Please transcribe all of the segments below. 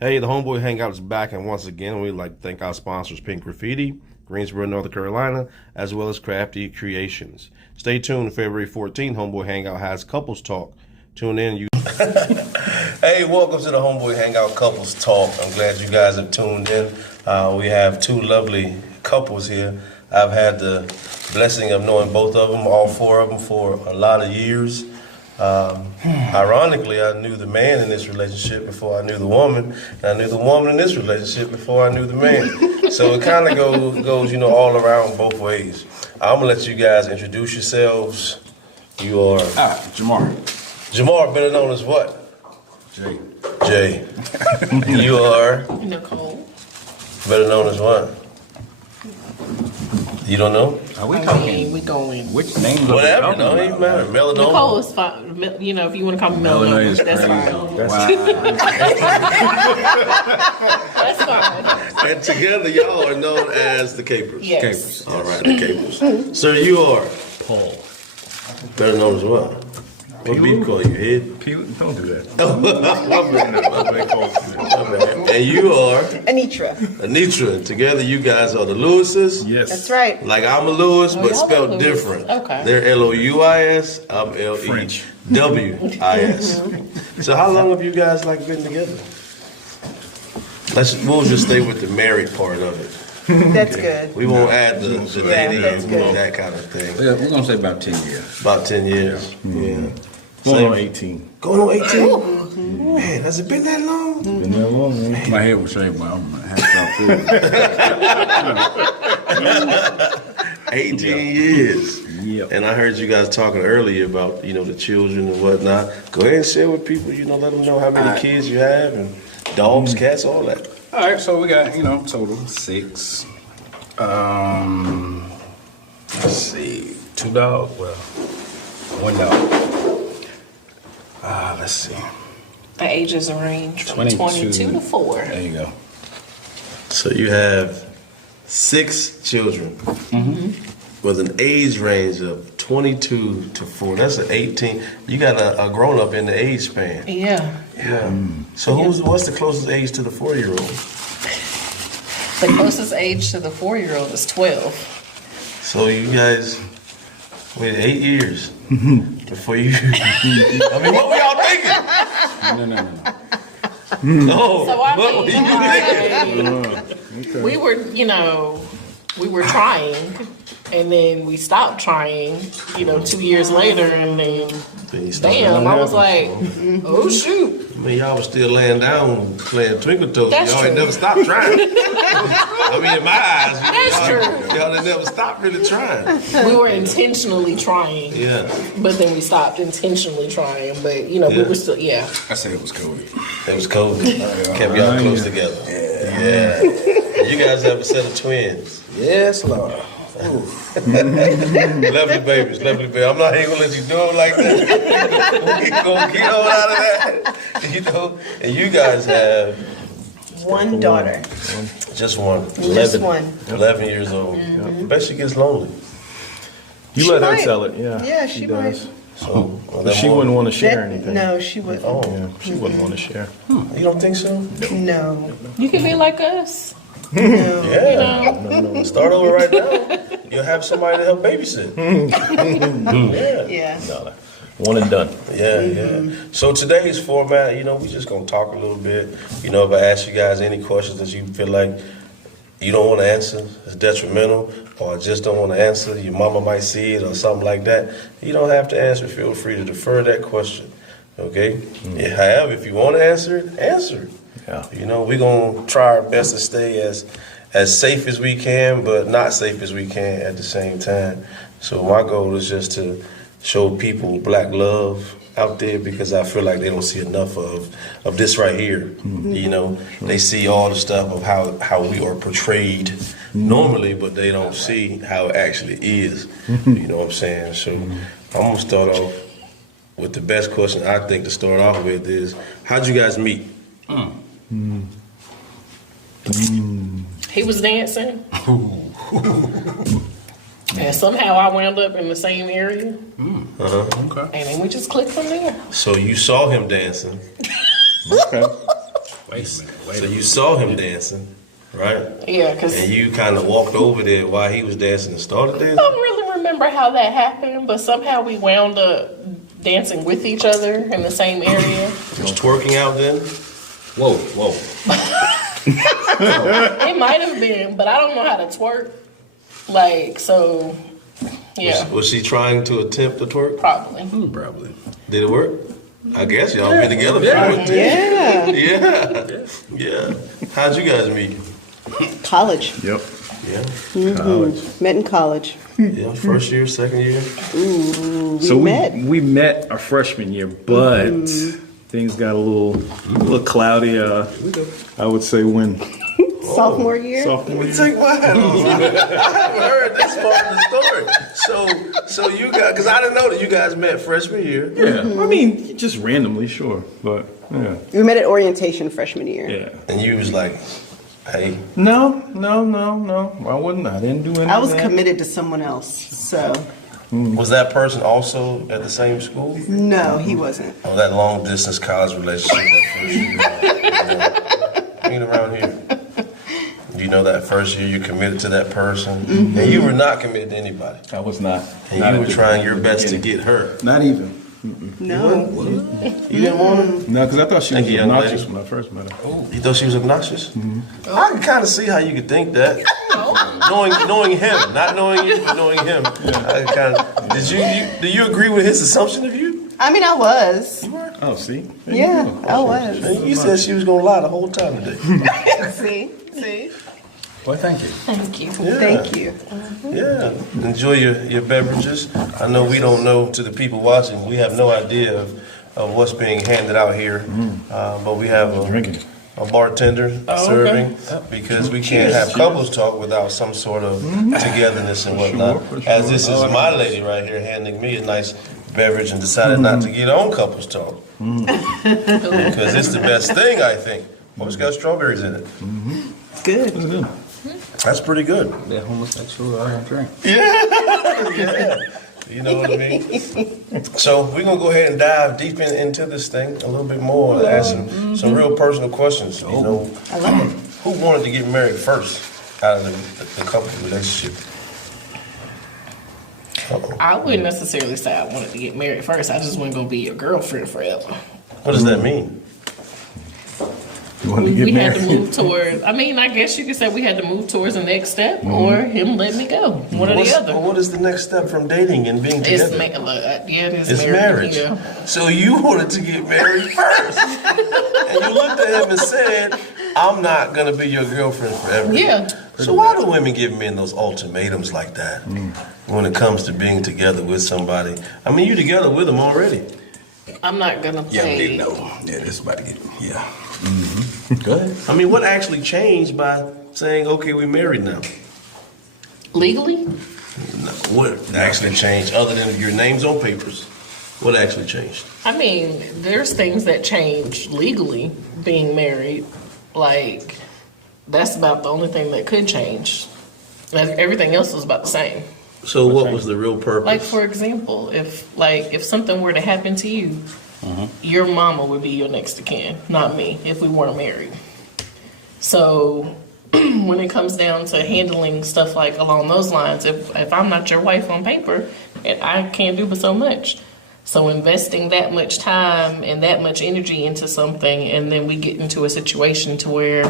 Hey, the Homeboy Hangout is back, and once again, we'd like to thank our sponsors, Pink Graffiti, Greensboro, North Carolina, as well as Crafty Creations. Stay tuned. February 14th, Homeboy Hangout has Couples Talk. Tune in. Hey, welcome to the Homeboy Hangout Couples Talk. I'm glad you guys have tuned in. We have two lovely couples here. I've had the blessing of knowing both of them, all four of them, for a lot of years. Ironically, I knew the man in this relationship before I knew the woman, and I knew the woman in this relationship before I knew the man. So it kind of goes, all around both ways. I'm gonna let you guys introduce yourselves. You are Jamar. Jamar, better known as what? Jay. Jay. You are Nicole. better known as what? You don't know? Are we I talking? mean, we going. Which names are we Whatever, talking no, it about? ain't matter. Melanoma. Nicole is fine. If you want to call me Illinois Melanoma, is that's crazy. fine. Wow. That's fine. And together, y'all are known as the Capers. Yes. Capers. All right, the Capers. Sir, you are Paul. better known as what? What do you call you? Head? Don't do that. And you are Anitra. Anitra. Together, you guys are the Lewises. Yes. That's right. Like I'm a Lewis, but y'all spelled Lewis. different. Okay. They're L-O-U-I-S. I'm French. L-E-W-I-S. So how long have you guys been together? We'll just stay with the married part of it. That's good. We won't add the dating that's and good. that kind of thing. Yeah, we're gonna say about 10 years. About 10 years. Yeah. Going on 18. Going on 18? Man, has it been that long? Been that long, man. My head was shaved, but I'm gonna have to stop food. 18 years. Yep. And I heard you guys talking earlier about, the children and whatnot. Go ahead and share with people, let them know how many kids you have and dogs, cats, all that. All right, so we got, total 6. Let's see, 2 dogs. Well, 1 dog. Let's see. The ages range from 22 22 to 4. There you go. So you have 6 children with an age range of 22 to 4. That's an 18. You got a grown-up in the age span. Yeah. Yeah. So what's the closest age to the 4-year-old? The closest age to the 4-year-old is 12. So you guys waited 8 years before you. I mean, what were y'all thinking? No. So I What were mean, you thinking? we were trying, and then we stopped trying, 2 years later, and then, Then you started damn, I was having- like, oh shoot. I mean, y'all was still laying down playing Twinkle Toes. That's Y'all ain't true. never stopped trying. I mean, in my eyes, That's y'all ain't never stopped really trying. We were intentionally trying, Yeah, but then we stopped intentionally trying. But we were still, I said it was COVID. it was cold. Kept y'all close together. Yeah. You guys have a set of twins. Yes, Lord. Lovely babies, lovely babies. I'm not even gonna let you do it like that. We gonna get on out of that. And you guys have One daughter. just one. Just one. 11 years old. I bet she gets lonely. You let her might. tell it, yeah. Yeah, she might. So But she wouldn't want to share That- anything. No, she wouldn't. Oh, Yeah, she wouldn't want to share. you don't think so? No. you can be like us. No. Yeah. Start over right now. You'll have somebody to help babysit. Yeah. Yeah. One and done. Yeah. So today's format, we just gonna talk a little bit. If I ask you guys any questions that you feel like you don't want to answer, it's detrimental, or just don't want to answer, your mama might see it or something like that, you don't have to answer. Feel free to defer that question. Okay? Yeah, however, if you want to answer it, answer it. Yeah. We're going to try our best to stay as safe as we can, but not safe as we can at the same time. So my goal is just to show people black love out there, because I feel like they don't see enough of this right here. They see all the stuff of how we are portrayed normally, but they don't see how it actually is. You know what I'm saying? So I'm going to start off with the best question I think to start off with is, how'd you guys meet? He was dancing. And somehow I wound up in the same area. Okay. And then we just clicked from there. So you saw him dancing. Okay. Wait a minute. So you saw him dancing, right? Yeah, because And you kind of walked over there while he was dancing and started I dancing? don't really remember how that happened, but somehow we wound up dancing with each other in the same area. Was twerking out then? Whoa. It might have been, but I don't know how to twerk. Like, so, yeah, Was she trying to attempt to twerk? probably. Probably. Did it work? I guess y'all been together for a Yeah. Yeah. How'd you guys meet? College. Yep. Yeah. College. Met in college. Yeah. First year, second year. So met. we met our freshman year, but things got a little cloudy. I would say when Sophomore year. sophomore year. Take my hat off. I haven't heard this part of the story. So you guys, because I didn't know that you guys met freshman year. Yeah, I mean just randomly, sure, but yeah, We met at orientation freshman year. yeah. And you was like, hey, No. I wouldn't. I didn't do anything. I was committed to someone else, so was that person also at the same school? no, he wasn't. Oh, that long distance college relationship that first year. Ain't around here. You know that first year you committed to that person, and you were not committed to anybody. I was not. And Not you at were the trying your beginning. best to get her. Not even. No. You didn't want her? No, because I thought she was Thank you, young obnoxious lady. when I first met her. You thought she was obnoxious? I can kind of see how you could think that. knowing him, not knowing you, but knowing him. I kind of. Do you agree with his assumption of you? I mean, I was. Oh, see? There you Yeah, go. I was. You said she was gonna lie the whole time today. See? Well, thank you. Thank you. Yeah. Thank you. Yeah. Enjoy your beverages. I know we don't know, to the people watching, we have no idea of what's being handed out here, but we have Drinking. a bartender Oh, serving because we can't have couples talk without some sort of togetherness and whatnot. For sure. As this is my lady right here handing me a nice beverage and decided not to get on couples talk because it's the best thing, I think. Oh, it's got strawberries in it. Good. That's pretty good. That homosexual drink. Yeah. You know what I mean? So we're gonna go ahead and dive deep into this thing a little bit more and ask some real personal questions. You know, I love it. who wanted to get married first out of the couple relationship? Uh-oh. I wouldn't necessarily say I wanted to get married first. I just wasn't going to be your girlfriend forever. What does that mean? You want to get We had to married? move towards, I mean, I guess you could say we had to move towards the next step or him let me go. One or the other. What is the next step from dating and being It's, together? it's Marriage. Yeah. So you wanted to get married first, and you looked at him and said, "I'm not gonna be your girlfriend forever." Yeah. So why do women give men those ultimatums like that when it comes to being together with somebody? I mean, you're together with them already. I'm not going to Young say. didn't know. Yeah, this is about to get. Yeah. Go ahead. I mean, what actually changed by saying, "Okay, we're married now"? Legally? No, what actually changed other than your names on papers? What actually changed? I mean, there's things that change legally being married. Like, that's about the only thing that could change. Like, everything else was about the same. So what was the real purpose? Like, for example, if something were to happen to you, your mama would be your next of kin, not me, if we weren't married. So when it comes down to handling stuff like along those lines, if I'm not your wife on paper, and I can't do but so much. So investing that much time and that much energy into something, and then we get into a situation to where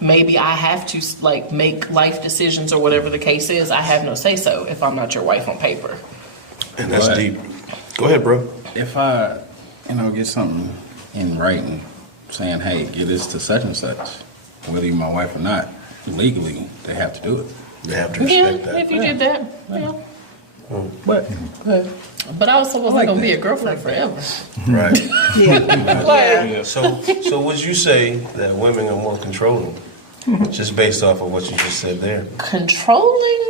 maybe I have to like make life decisions or whatever the case is, I have no say so if I'm not your wife on paper. And that's Right. deep. Go ahead, bro. If I, get something in writing saying, hey, get this to such and such, whether you're my wife or not, legally, they have to do it. They have to Yeah, respect that. if you did that, yeah. But But I also wasn't gonna be a girlfriend forever. Right. Yeah. So would you say that women are more controlling, just based off of what you just said there? Controlling?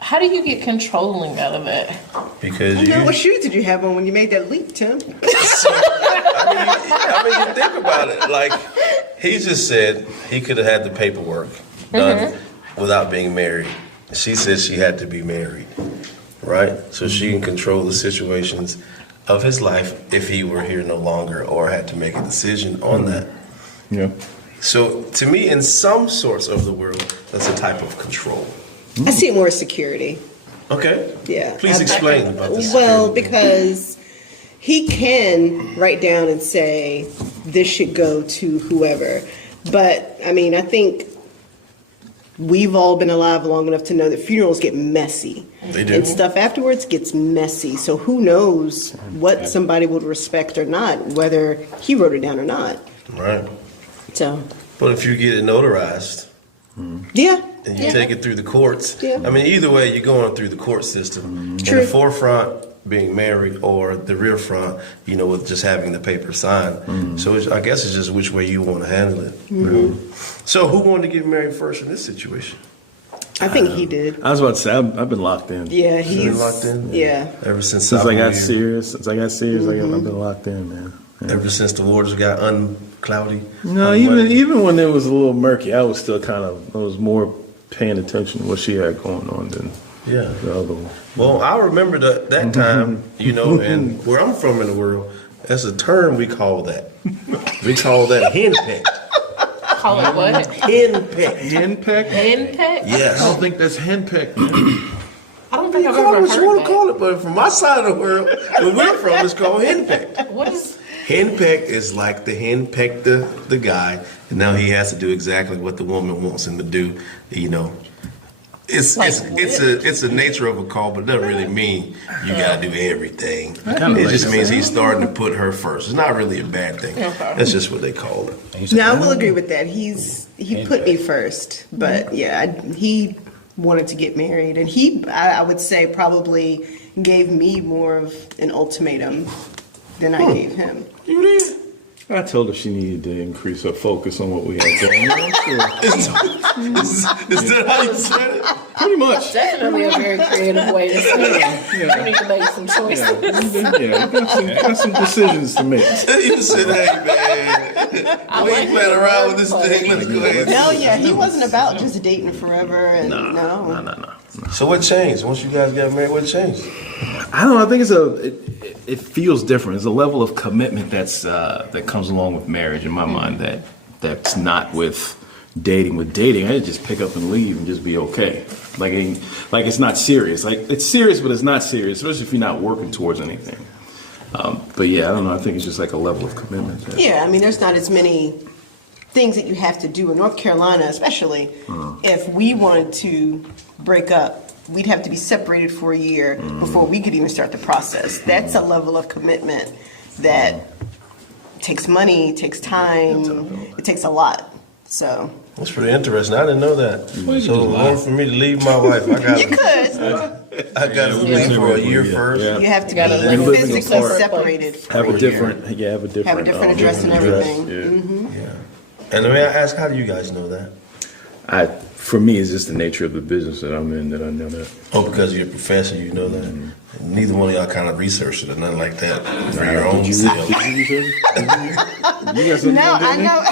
How do you get controlling out of that? Because You know, what shoes did you have on when you made that leap, Tim? I mean, you think about it. Like, he just said he could have had the paperwork done without being married. She said she had to be married, right? So she can control the situations of his life if he were here no longer or had to make a decision on that. Yeah. So to me, in some sorts of the world, that's a type of control. I see it more as security. Okay. Yeah. Please explain about this. Well, because he can write down and say this should go to whoever. But I mean, I think we've all been alive long enough to know that funerals get messy. They do. And stuff afterwards gets messy. So who knows what somebody would respect or not, whether he wrote it down or not. Right. So, But if you get it notarized yeah. and you take it through the courts, Yeah. I mean, either way, you're going through the court system. True. In the forefront, being married, or the rear front, with just having the paper signed. So I guess it's just which way you want to handle it. So who wanted to get married first in this situation? I think he did. I was about to say, I've been locked in. Yeah, Been he's locked in? Yeah. Ever since Since I got sophomore year? serious, I've been locked in, man. Yeah. Ever since the waters got uncloudy? No, even when it was a little murky, I was still I was more paying attention to what she had going on than Yeah. the other one. Well, I remember that time, and where I'm from in the world, that's a term we call that. We call that henpecked. Call it what? Henpecked. Henpeck? Henpeck? Yes. I don't think that's henpeck, man. I don't think I've Call it ever what you want heard to call it, but from my side of the world, where we're from, it's called henpecked. that. What is? Henpecked is like the hen pecked the guy, and now he has to do exactly what the woman wants him to do. It's a nature of a call, but it doesn't really mean you gotta do everything. It just means he's starting to put her first. It's not really a bad thing. That's just what they call it. No, I will agree with that. He put me first, but yeah, he wanted to get married, and I would say probably gave me more of an ultimatum than I gave him. You did? I told her she needed to increase her focus on what we had going on. Is that how you said it? Pretty much. Definitely a very creative way to say it. You need to make some choices. Yeah, you got some decisions to make. You said, "Hey man, we ain't playing around with this thing. Let's go ahead." No, yeah, he wasn't about just dating forever. And No. So what changed once you guys got married? What changed? I don't know. I think it feels different. There's a level of commitment that comes along with marriage in my mind that's not with dating. With dating, I just pick up and leave and just be okay. Like it's not serious. Like it's serious, but it's not serious, especially if you're not working towards anything. But yeah, I don't know. I think it's just like a level of commitment. yeah, I mean, there's not as many things that you have to do in North Carolina, especially if we wanted to break up. We'd have to be separated for a year before we could even start the process. That's a level of commitment that takes money, takes time, it takes a lot. So That's pretty interesting. I didn't know that. So in order for me to leave my wife, I got you could. I got to leave for a year first. Yeah. You have to Gotta be live physically apart. separated for Have a a year. different address and everything. Yeah. And may I ask, how do you guys know that? For me, it's just the nature of the business that I'm in that I know that. Oh, because you're a professor, you know that. Neither one of y'all kind of researched it or nothing like that for your own self. No, I know.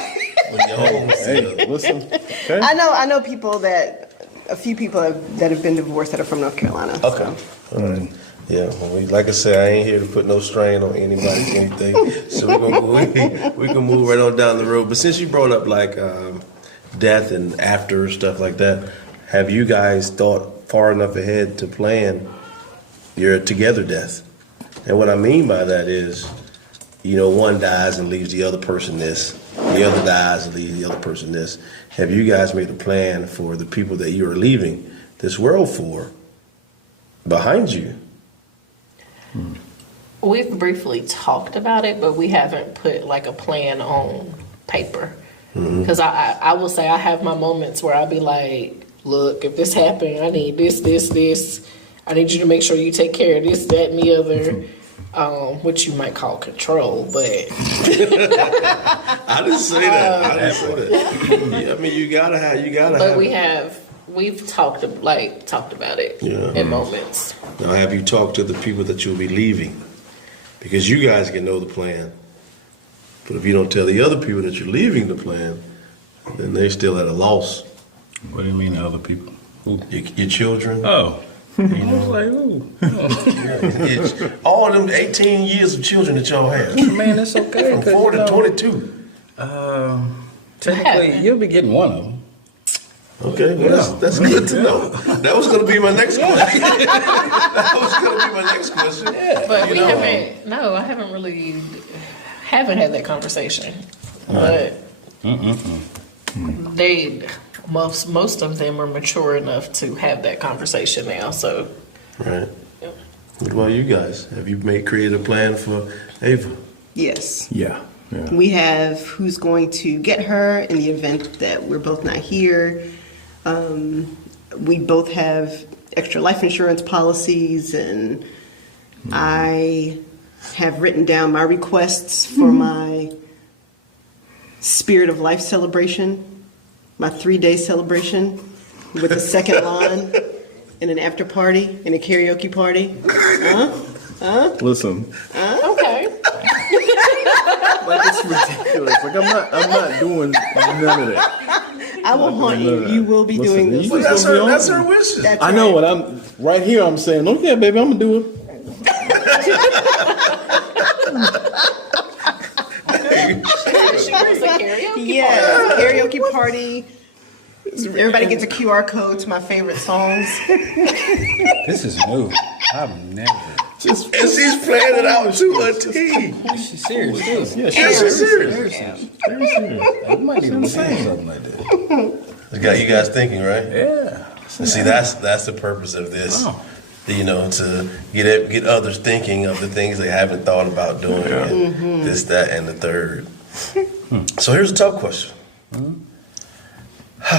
For your own Hey, self. listen. Okay. I know people a few people that have been divorced that are from North Carolina. Okay. So. All right. Yeah, well, like I said, I ain't here to put no strain on anybody, anything. So we can move right on down the road. But since you brought up like death and after stuff like that, have you guys thought far enough ahead to plan your together death? And what I mean by that is, one dies and leaves the other person this, the other dies and leaves the other person this. Have you guys made a plan for the people that you are leaving this world for behind you? We've briefly talked about it, but we haven't put like a plan on paper. Because I will say I have my moments where I'll be like, look, if this happened, I need this. I need you to make sure you take care of this, that, and the other, which you might call control, but I didn't say that. Yeah, I mean, you gotta but have. we've talked about it in moments. Now, have you talked to the people that you'll be leaving? Because you guys can know the plan. But if you don't tell the other people that you're leaving the plan, then they're still at a loss. What do you mean, other people? Who? Your children. Oh. I was like, ooh. All of them 18 years of children that y'all have. Man, it's okay. From 4 to 22. Technically, haven't. you'll be getting one of them. Okay, well, that's good to know. That was going to be my next question. That was going to be my next question. But we haven't. No, I haven't really haven't had that conversation. But they most of them are mature enough to have that conversation now. So Right. What about you guys? Have you created a plan for Ava? Yes. Yeah. Yeah. We have who's going to get her in the event that we're both not here. We both have extra life insurance policies, and I have written down my requests for my Spirit of Life celebration, my 3-day celebration with a second lawn and an after party and a karaoke party. Listen, okay. like it's ridiculous. Like I'm not doing none of that. I will haunt you. You will be doing this. you That's just gonna be that's on her me. wishes. That's I know right. what I'm right here. I'm saying, okay, baby, I'm gonna do it. She wants a karaoke Yeah, karaoke party. Everybody gets a QR code to my favorite songs. This is new. I've never. Just And she's planning it out to a T. She's serious, too. yeah, She's she's serious. very serious. You might need to say something like that. It got you guys thinking, right? Yeah. And see, that's the purpose of this. You know, to get others thinking of the things they haven't thought about doing, and this, that, and the third. So here's a tough question.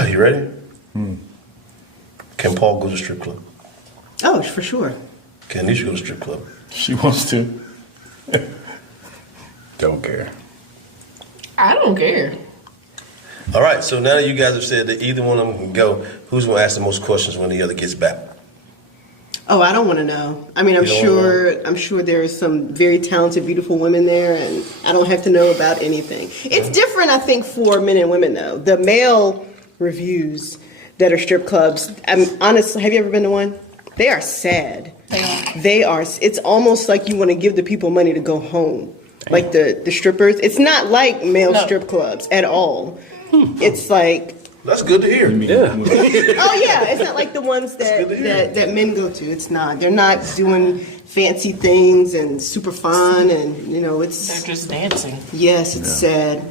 You ready? Can Paul go to strip club? Oh, for sure. Can Anisha go to strip club? She wants to. Don't care. I don't care. All right. So now that you guys have said that either one of them can go, who's going to ask the most questions when the other gets back? Oh, I don't want to know. I mean, I'm You don't sure there are some very talented, beautiful women there, and I don't have to know about anything. It's different, I think, for men and women, though. The male reviews that are strip clubs, honestly, have you ever been to one? They are sad. They are. It's almost like you want to give the people money to go home. Like the strippers. It's not like male strip clubs at all. It's like, That's good to hear. Yeah. oh yeah, it's not like the ones that men go to. It's not. They're not doing fancy things and super fun, and They're it's just dancing. yes, it's sad.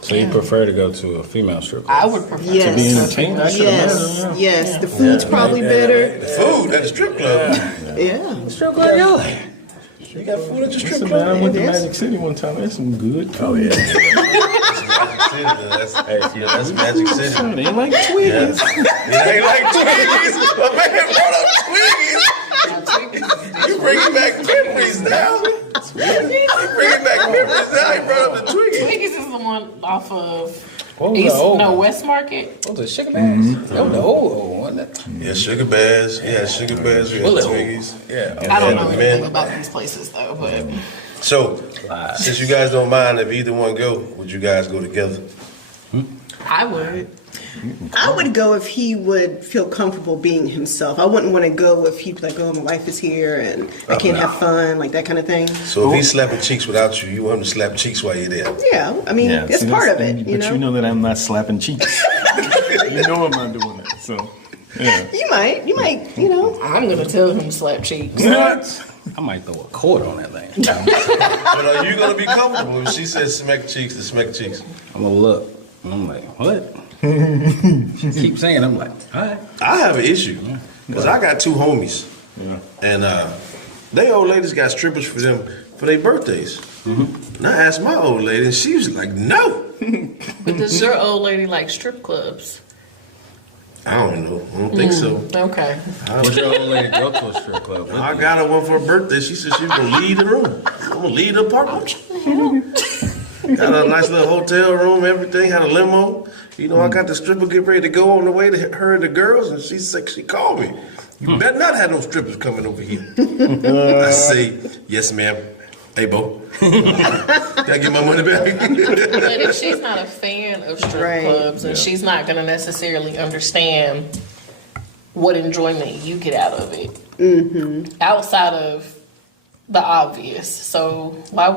So you prefer to go to a female strip club? I would prefer Yes. Be entertained. I could Yes, imagine. yes. The food's probably better. Food at the strip club. Yeah. Strip club, y'all. You got food at the strip Listen, club? man, I went to Yes. Magic City one time. There's some good. Oh, yeah. That's Magic City. They like Twiggies. It ain't like Twiggies. My man brought up Twiggies. You bringing back memories now. You bringing back memories now. He brought up the Twiggies. Twiggies is the one off of What was the old one? West Market. What was it, Sugar Bags? That was the old one, wasn't it? Yeah, Sugar Bears. Yeah, Sugar Bears. We had Bullet Twiggies. Yeah. I don't And know the anything men. about these places though, but So, since you guys don't mind if either one go, would you guys go together? I would. I would go if he would feel comfortable being himself. I wouldn't want to go if he'd be like, oh, my wife is here and I can't have fun, like that kind of thing. So if he's slapping cheeks without you, you want him to slap cheeks while you're there. Yeah, I mean, Yeah, that's see, part of it, But you know that I'm not slapping cheeks. You know I'm not doing that. So, yeah. You might, I'm gonna tell him to slap cheeks. I might throw a cord on that thing. But are you going to be comfortable if she says smack cheeks to smack cheeks? I'm gonna look. And I'm like, what? She keeps saying, I'm like, all right. I have an issue because I got two homies, Yeah. and they old ladies got strippers for them for their birthdays. And I asked my old lady, and she was like, "No, But does your old lady like strip clubs? I don't know, I don't think so." Okay. Would your old lady go to a strip club? with I you? got her one for her birthday. She said she was gonna leave the room. I'm gonna leave the apartment. Got a nice little hotel room, everything. Had a limo. You know, I got the stripper get ready to go on the way to her and the girls, and she called me. You better not have no strippers coming over here. I say, yes, ma'am. Hey, Bo. Can I get my money back? But if she's not a fan of strip Right. clubs and she's not gonna necessarily understand what enjoyment you get out of it, outside of the obvious. So why,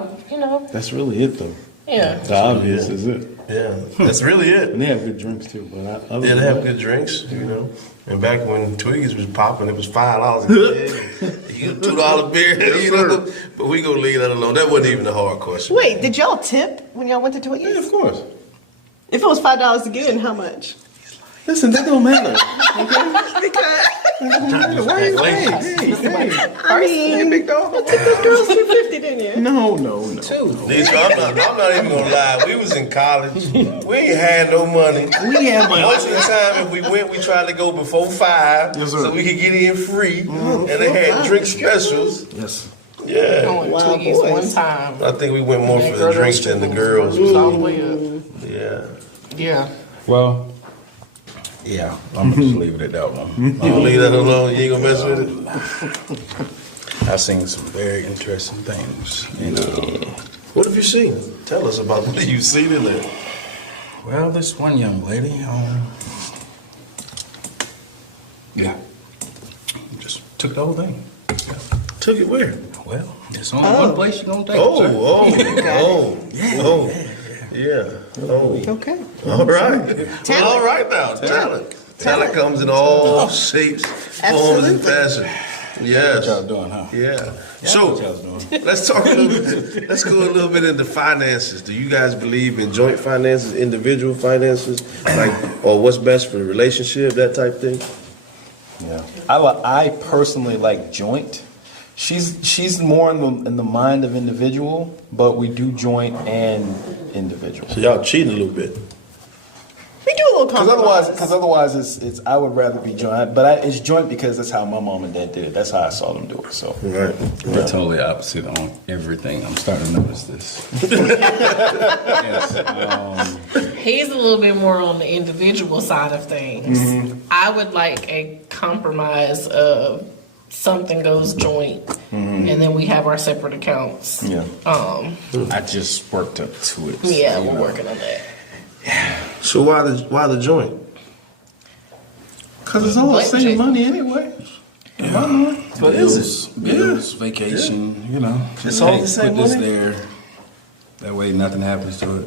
That's really it, though. yeah. The obvious is it. Yeah, that's really it. And they have good drinks too. But other Yeah, than they have that- good drinks, you know. And back when Twiggies was popping, it was $5 a keg. You get $2 beer, you know. But we gonna leave that alone. That wasn't even a hard question. Wait, did y'all tip when y'all went to Yeah, Twiggies? of course. If it was $5 to get in, how much? Listen, that don't matter. Because Hey, I mean, big dog. you took those girls $250, didn't you? No. Lisa, I'm not even gonna lie. We was in college. We ain't had no money. We had money. Most of the time, if we went, we tried to go before 5, Yes, sir. so we could get in free. And they had drink specials. Yes. I Yeah, went to Wow, Twiggies boys. one time. I think we went more for the Girl, drinks those than the chickens girls. was all the way up. Yeah. Yeah. Well, yeah, I'm gonna just leave it at that one. You gonna leave that alone? You ain't gonna mess with it? I've seen some very interesting things. You know, What have you seen? Tell us about what you've seen in there. well, this one young lady, yeah, just took the whole thing. Took it where? Well, there's only one place you're gonna take it. Yeah. Oh. Okay. All right. Well, all right now. Talent. Talent comes in all shapes, forms, and fashions. What Yes. y'all doing, huh? Yeah. What So y'all doing? let's talk a little bit. Let's go a little bit into finances. Do you guys believe in joint finances, individual finances, like, or what's best for the relationship, that type thing? Yeah. I personally like joint. She's more in the mind of individual, but we do joint and individual. So y'all cheating a little bit. We do a little compromise. Because otherwise, it's I would rather be joint, but it's joint because that's how my mom and dad did it. That's how I saw them do it. So Right. We're totally opposite on everything. I'm starting to notice this. Yes, He's a little bit more on the individual side of things. I would like a compromise of something goes joint, and then we have our separate accounts. yeah, I just worked up to it. Yeah, you we're know. working on that. So why the joint? because it's all the What, same Jason? money anyway. In my mind. Bills, vacation, you know. It's all the same Put this money? there. That way nothing happens to it.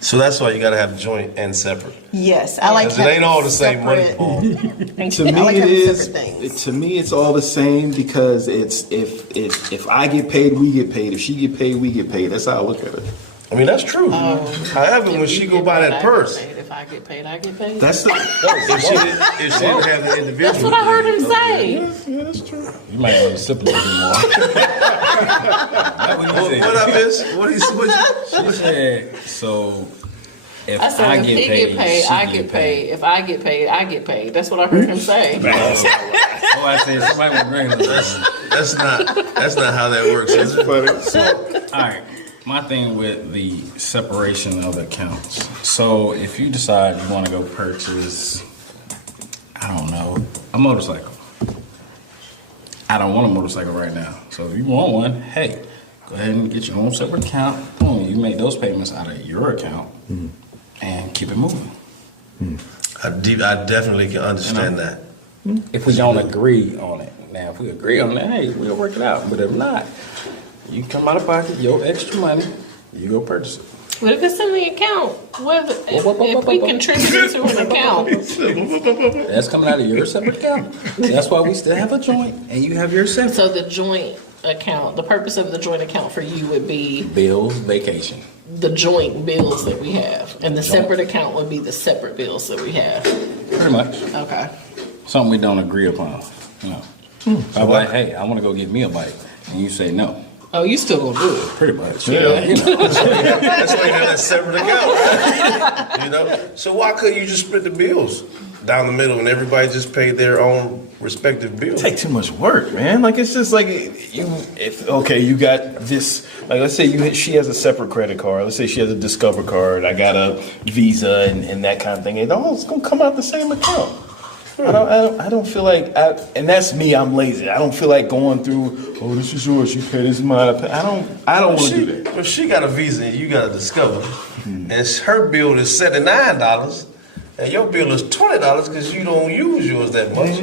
So that's why you gotta have joint and separate. Yes, I like. Because it ain't all the same money, separate- Paul. To me, I like it having is. separate things. To me, it's all the same because it's if I get paid, we get paid. If she get paid, we get paid. That's how I look at it. I mean, that's true. However, when she go buy that purse, If I get paid, I get paid. That's the. if she didn't have the individual. That's what I heard him say. Yeah, that's true. You might want to sip a little bit more. What I miss? What She said, so if I said, if he get paid, she I get paid. If I get paid, I get paid. That's what I heard him say. Oh, I said somebody would bring it. That's not how that works, is it? All right. My thing with the separation of accounts. So if you decide you want to go purchase, I don't know, a motorcycle. I don't want a motorcycle right now. So if you want one, hey, go ahead and get your own separate account. Boom, you make those payments out of your account and keep it moving. I definitely can understand that. If we don't agree on it. Now, if we agree on that, hey, we'll work it out. But if not, you come out of pocket, your extra money, you go purchase it. But if it's in the account, if we contribute to an account, That's coming out of your separate account. That's why we still have a joint, and you have your separate. so the joint account, the purpose of the joint account for you would be Bills, vacation. the joint bills that we have, and the separate account would be the separate bills that we have. Pretty much. Okay. Something we don't agree upon. You know. I'm like, hey, I want to go get me a bike. And you say no. Oh, you still gonna do it? Pretty much. Yeah. You know. That's why you have that separate account, right? You know. So why couldn't you just split the bills down the middle and everybody just pay their own respective bills? Take too much work, man. Like it's just like you got this. Like let's say she has a separate credit card. Let's say she has a Discover card. I got a Visa and that kind of thing. It's gonna come out the same account. I don't feel like and that's me. I'm lazy. I don't feel like going through. Oh, this is yours. You pay this amount. I don't want to do that. If she got a Visa and you got a Discover, and her bill is $79, and your bill is $20 because you don't use yours that much,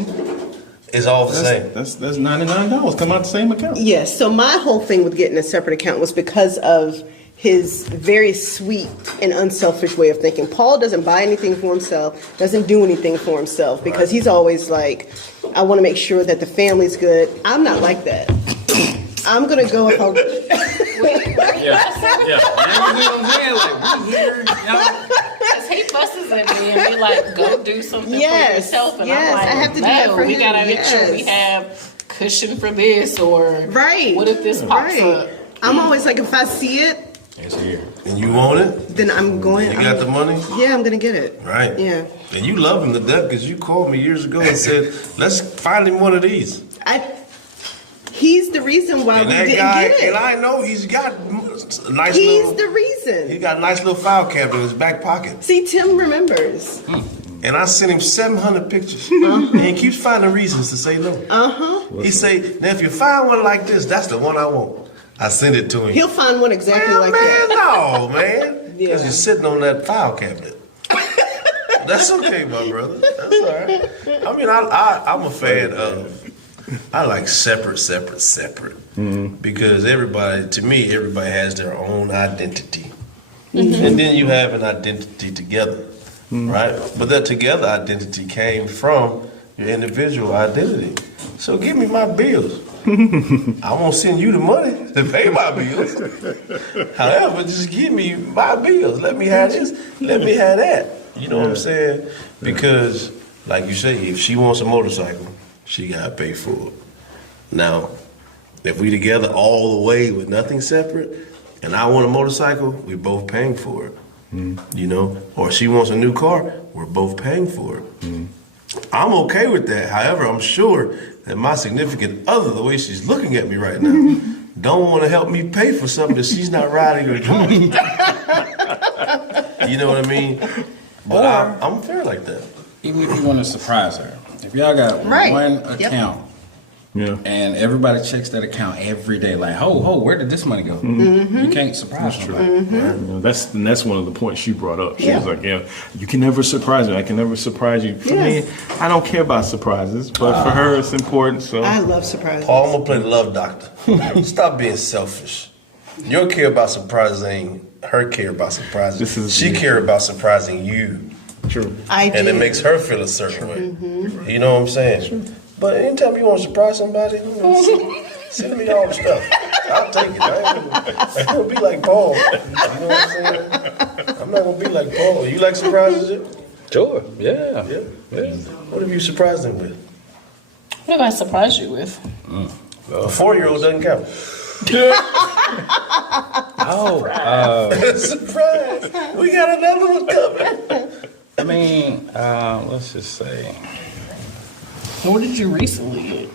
it's all the same. That's $99. Come out the same account. Yes. So my whole thing with getting a separate account was because of his very sweet and unselfish way of thinking. Paul doesn't buy anything for himself, doesn't do anything for himself, because he's always like, I want to make sure that the family's good. I'm not like that. I'm gonna go if I. Yeah. You know what I'm saying? Like, we here, you know? Because he fusses at me and be like, go do something for Yes, yourself. And yes, I'm like, I have to do that no, for we him, gotta make sure we yes. have cushion for this, or Right. what if this pops up? I'm always like, if I see it, It's here. And you want it? then I'm going. You got the money? Yeah, I'm gonna get it. Right. Yeah. And you love him to death because you called me years ago and said, let's find him one of these. He's the reason why And we that didn't guy, get it. and I know he's got a nice He's little, the reason. he got a nice little file cabinet in his back pocket. See, Tim remembers. And I sent him 700 pictures. And he keeps finding reasons to say no. He say, now if you find one like this, that's the one I want. I send it to him. He'll find one exactly Well, like man, that. no, man. Because you're sitting on that file cabinet. That's okay, my brother. That's all right. I mean, I'm a fan of, I like separate. Because to me, everybody has their own identity. And then you have an identity together, right? But that together identity came from your individual identity. So give me my bills. I won't send you the money to pay my bills. However, just give me my bills. Let me have this. Let me have that. You know what I'm saying? Because, like you say, if she wants a motorcycle, she got to pay for it. Now, if we together all the way with nothing separate, and I want a motorcycle, we're both paying for it. You know? Or she wants a new car, we're both paying for it. I'm okay with that. However, I'm sure that my significant other, the way she's looking at me right now, don't want to help me pay for something that she's not riding or doing. You know what I mean? But I'm fair like that. Even if you want to surprise her, if y'all got one account, and everybody checks that account every day, like, where did this money go? You can't surprise nobody. You know, that's one of the points she brought up. She was like, you can never surprise me. I can never surprise you. For me, I don't care about surprises, but for her, it's important. So I love surprises. Paul, I'm going to play the love doctor. Stop being selfish. Your care about surprises ain't her care about surprises. She care about surprising you. True. I do. And it makes her feel a certain way. You know what I'm saying? But anytime you want to surprise somebody, send me all the stuff. I'll take it. I ain't gonna be like Paul. You know what I'm saying? I'm not gonna be like Paul. You like surprises, Jim? Sure. Yeah. What have you surprised him with? What have I surprised you with? A 4-year-old doesn't count. Surprise! We got another one coming. I mean, let's just say. What did you recently get?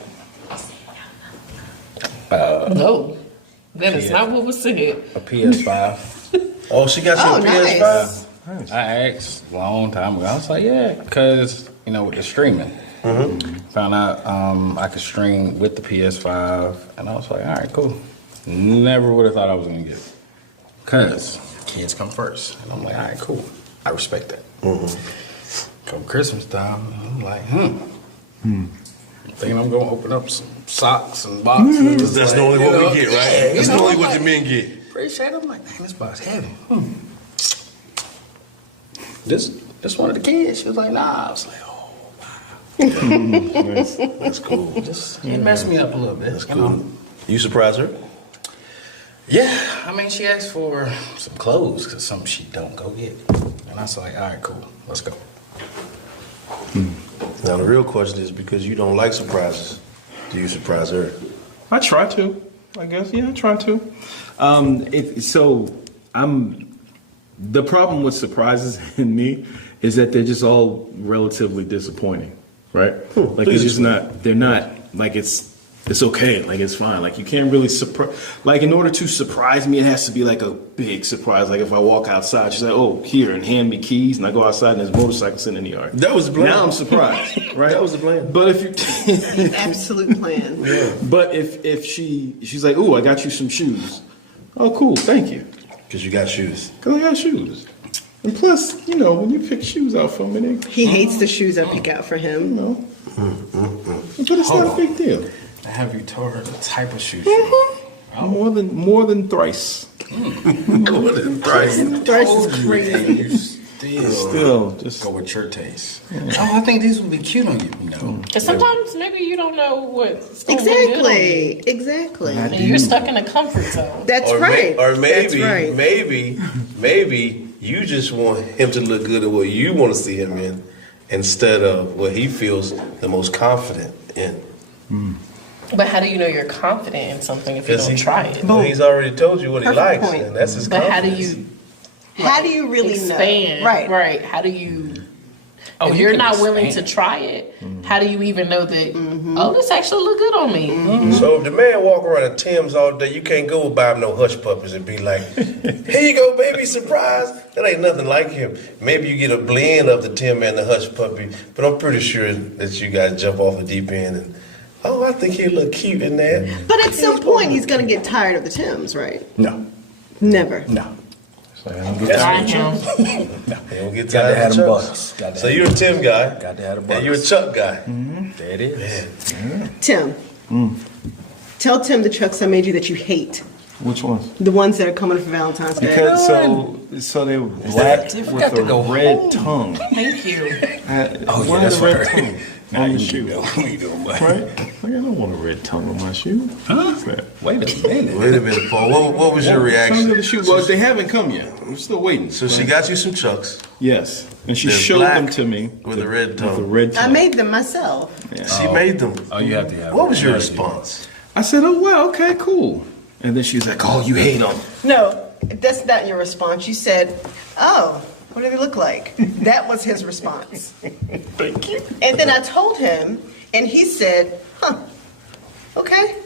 No, that is not what was said. A PS5. Oh, she got you a PS5? Nice. I asked a long time ago. I was like, yeah, because, with the streaming. Found out I could stream with the PS5, and I was like, all right, cool. Never would have thought I was going to get it. Because kids come first. And I'm like, all right, cool. I respect that. Come Christmas time, I'm like, Thinking I'm going to open up some socks and boxes. That's the only one we get, right? That's the only what the men get. Appreciate it. I'm like, man, this box heavy. This one of the kids. She was like, nah. I was like, oh, wow. That's cool. It messed me up a little bit. That's cool. You surprised her? Yeah, I mean, she asked for some clothes because something she don't go get. And I was like, all right, cool, let's go. Now, the real question is, because you don't like surprises, do you surprise her? I try to. I guess, I try to. The problem with surprises in me is that they're just all relatively disappointing, right? Like it's just not. They're not like it's okay. Like it's fine. Like you can't really surprise. Like in order to surprise me, it has to be like a big surprise. Like if I walk outside, she's like, "Oh, here," and hand me keys, and I go outside and there's a motorcycle sitting in the yard. That was the plan. Now I'm surprised, right? That was the plan. But if you Absolute plan. But if she's like, "Ooh, I got you some shoes." Oh, cool, thank you. Because you got shoes. Because I got shoes. And plus, when you pick shoes out for me, He hates the shoes I pick out for him. but it's not a big deal. Have you told her the type of shoes? More than thrice. What is price? Thrice is crazy. You Still, just go with your taste. Oh, I think these would be cute on you. No. Because sometimes maybe you don't know what's going to look good on you. Exactly. And you're stuck in a comfort zone. That's Or right. maybe, That's right. maybe you just want him to look good at what you want to see him in, instead of what he feels the most confident in. But how do you know you're confident in something if you Because don't try it? Well, he's already told you what he Perfect likes, point. and that's his But confidence. how do you How do you really expand? know? Right. Right. How do you... if you you're can not willing to expand. try it, how do you even know that, oh, this actually look good on me? So if the man walk around in Tim's all day, you can't go buy him no hush puppies and be like, "Here you go, baby, surprise." That ain't nothing like him. Maybe you get a blend of the Tim and the hush puppy, but I'm pretty sure that you guys jump off the deep end and, oh, I think he'll look cute in that. But at some point, he's going to get tired of the Tims, right? No. Never. No. so I don't get Try tired. him. He don't get Got to tired have of them Chucks. bucks. Got to So have you're a Tim guy, Got to have the bucks. and you're a Chuck guy. There it is. Tim, tell Tim the trucks I made you that you hate. Which ones? The ones that are coming for Valentine's Day. Because so they were black You with forgot to a go red home. tongue. Thank you. Oh, Why yeah, that's the red right. tongue Now on you the do shoe? know what you doing, buddy. Right? Like, I don't want a red tongue on my shoe. Huh? What's that? Wait a minute. Wait a minute, Paul. What was your Tongue of reaction? the shoe. Well, they haven't come yet. I'm still waiting. So she got you some Chucks Yes, and she They're showed black them to me with a red With tongue. a red tongue. I made them myself. Yeah. She made them. Oh, you have to have What was your Yeah, response? I said, "Oh wow, okay, cool." And then she was like, "Oh, you hate them." No, that's not your response. You said, "Oh, what do they look like?" That was his response. Thank you. And then I told him, and he said, "Huh, okay."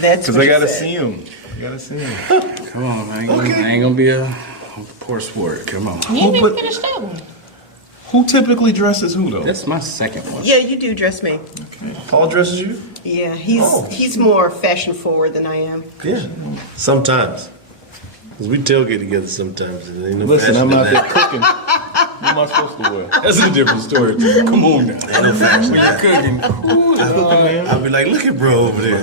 That's Because what I he gotta said. see them. You gotta see them. Come on, man. I ain't gonna be a poor sport. Come on. You didn't even but- finish that one. Who typically dresses who though? That's my second one. Yeah, you do dress me. Paul dresses you? Yeah, he's more fashion forward than I am. Yeah. Sometimes. Because we tailgate together sometimes. And ain't no Listen, fashion I'm in out there that. cooking. What am I supposed to wear? That's a different story. Too. Come on now. Ain't no fashion in When you're that. cooking, I'll be like, look at bro over there.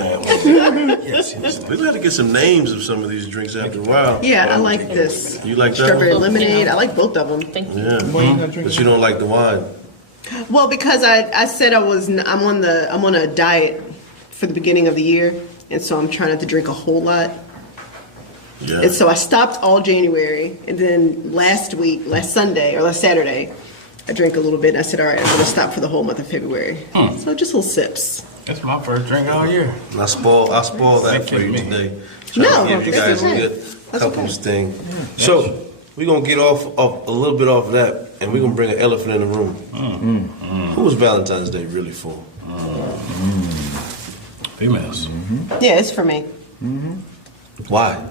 yes, yes. We're going to get some names of some of these drinks after a while. Yeah, I like this. You like that Strawberry one? lemonade. I like both of them. Thank you. Yeah. Why you not But drinking? you don't like the wine. Well, because I said I'm on a diet for the beginning of the year, and so I'm trying not to drink a whole lot. Yeah. And so I stopped all January, and then last Saturday, I drank a little bit, and I said, all right, I'm going to stop for the whole month of February. So just little sips. That's my first drink all year. And I spoiled that Thank for you you. today. No, Trying to give you that's guys a okay. good That's couples okay. thing. So we're going to get off a little bit off of that, and we're going to bring an elephant in the room. Who was Valentine's Day really for? Females. Yeah, it's for me. Why?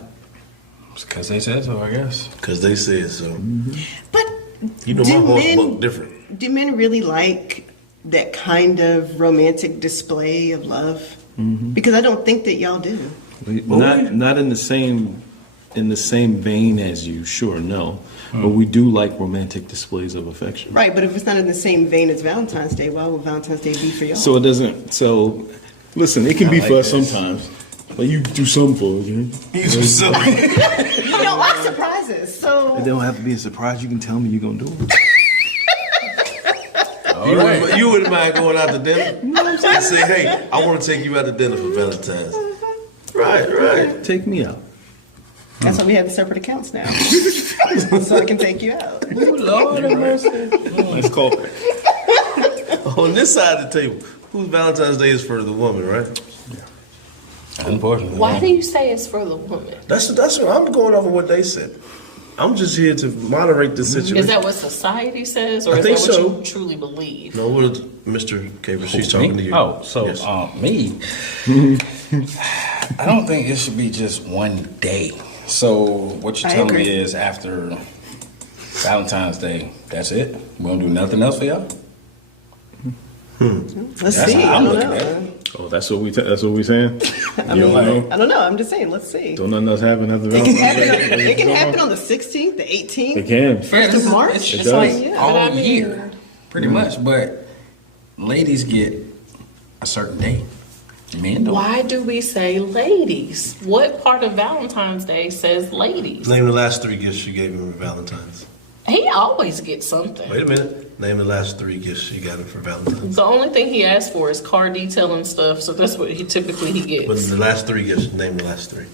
It's because they said so, I guess. Because they said so. But You know, do my horse men- look different. do men really like that kind of romantic display of love? Because I don't think that y'all do. Not in the same vein as you, sure, no. But we do like romantic displays of affection. Right, but if it's not in the same vein as Valentine's Day, why would Valentine's Day be for y'all? So it doesn't. So listen, it can be like for us this. sometimes. Like you do something for us. You know? You don't like surprises, so It don't have to be a surprise. You can tell me you're gonna do it. You wouldn't mind going out to dinner? And say, hey, I want to take you out to dinner for Valentine's. Right. Take me out. that's why we have separate accounts now, so I can take you out. Lord have mercy. It's called. On this side of the table, whose Valentine's Day is for the woman, right? Unfortunately. Why do you say it's for the woman? That's what I'm going off of what they said. I'm just here to moderate the situation. Is that what society says, or I is think that what so. you truly believe? No, what is Mr. Caver? She's Me? talking to you. Oh, so Yes. me. I don't think it should be just one day. So what you're I telling me agree. is after Valentine's Day, that's it? We don't do nothing else for y'all? Let's That's see. how I I'm don't looking know. at it. Oh, that's what we. That's what we saying. I You mean, don't know? I don't know. I'm just saying. Let's see. Don't nothing else happen after It can Valentine's happen. Day? It can happen on the 16th, the 18th. It can. First of March? It's, It it's does. like Yeah, all but I mean- year, pretty much. But ladies get a certain day. Men don't. Why do we say ladies? What part of Valentine's Day says ladies? Name the last 3 gifts you gave him for Valentine's. He always gets something. Wait a minute. Name the last 3 gifts you got him for Valentine's. The only thing he asks for is car detailing stuff, so that's what he typically But gets. the last 3 gifts. Name the last 3.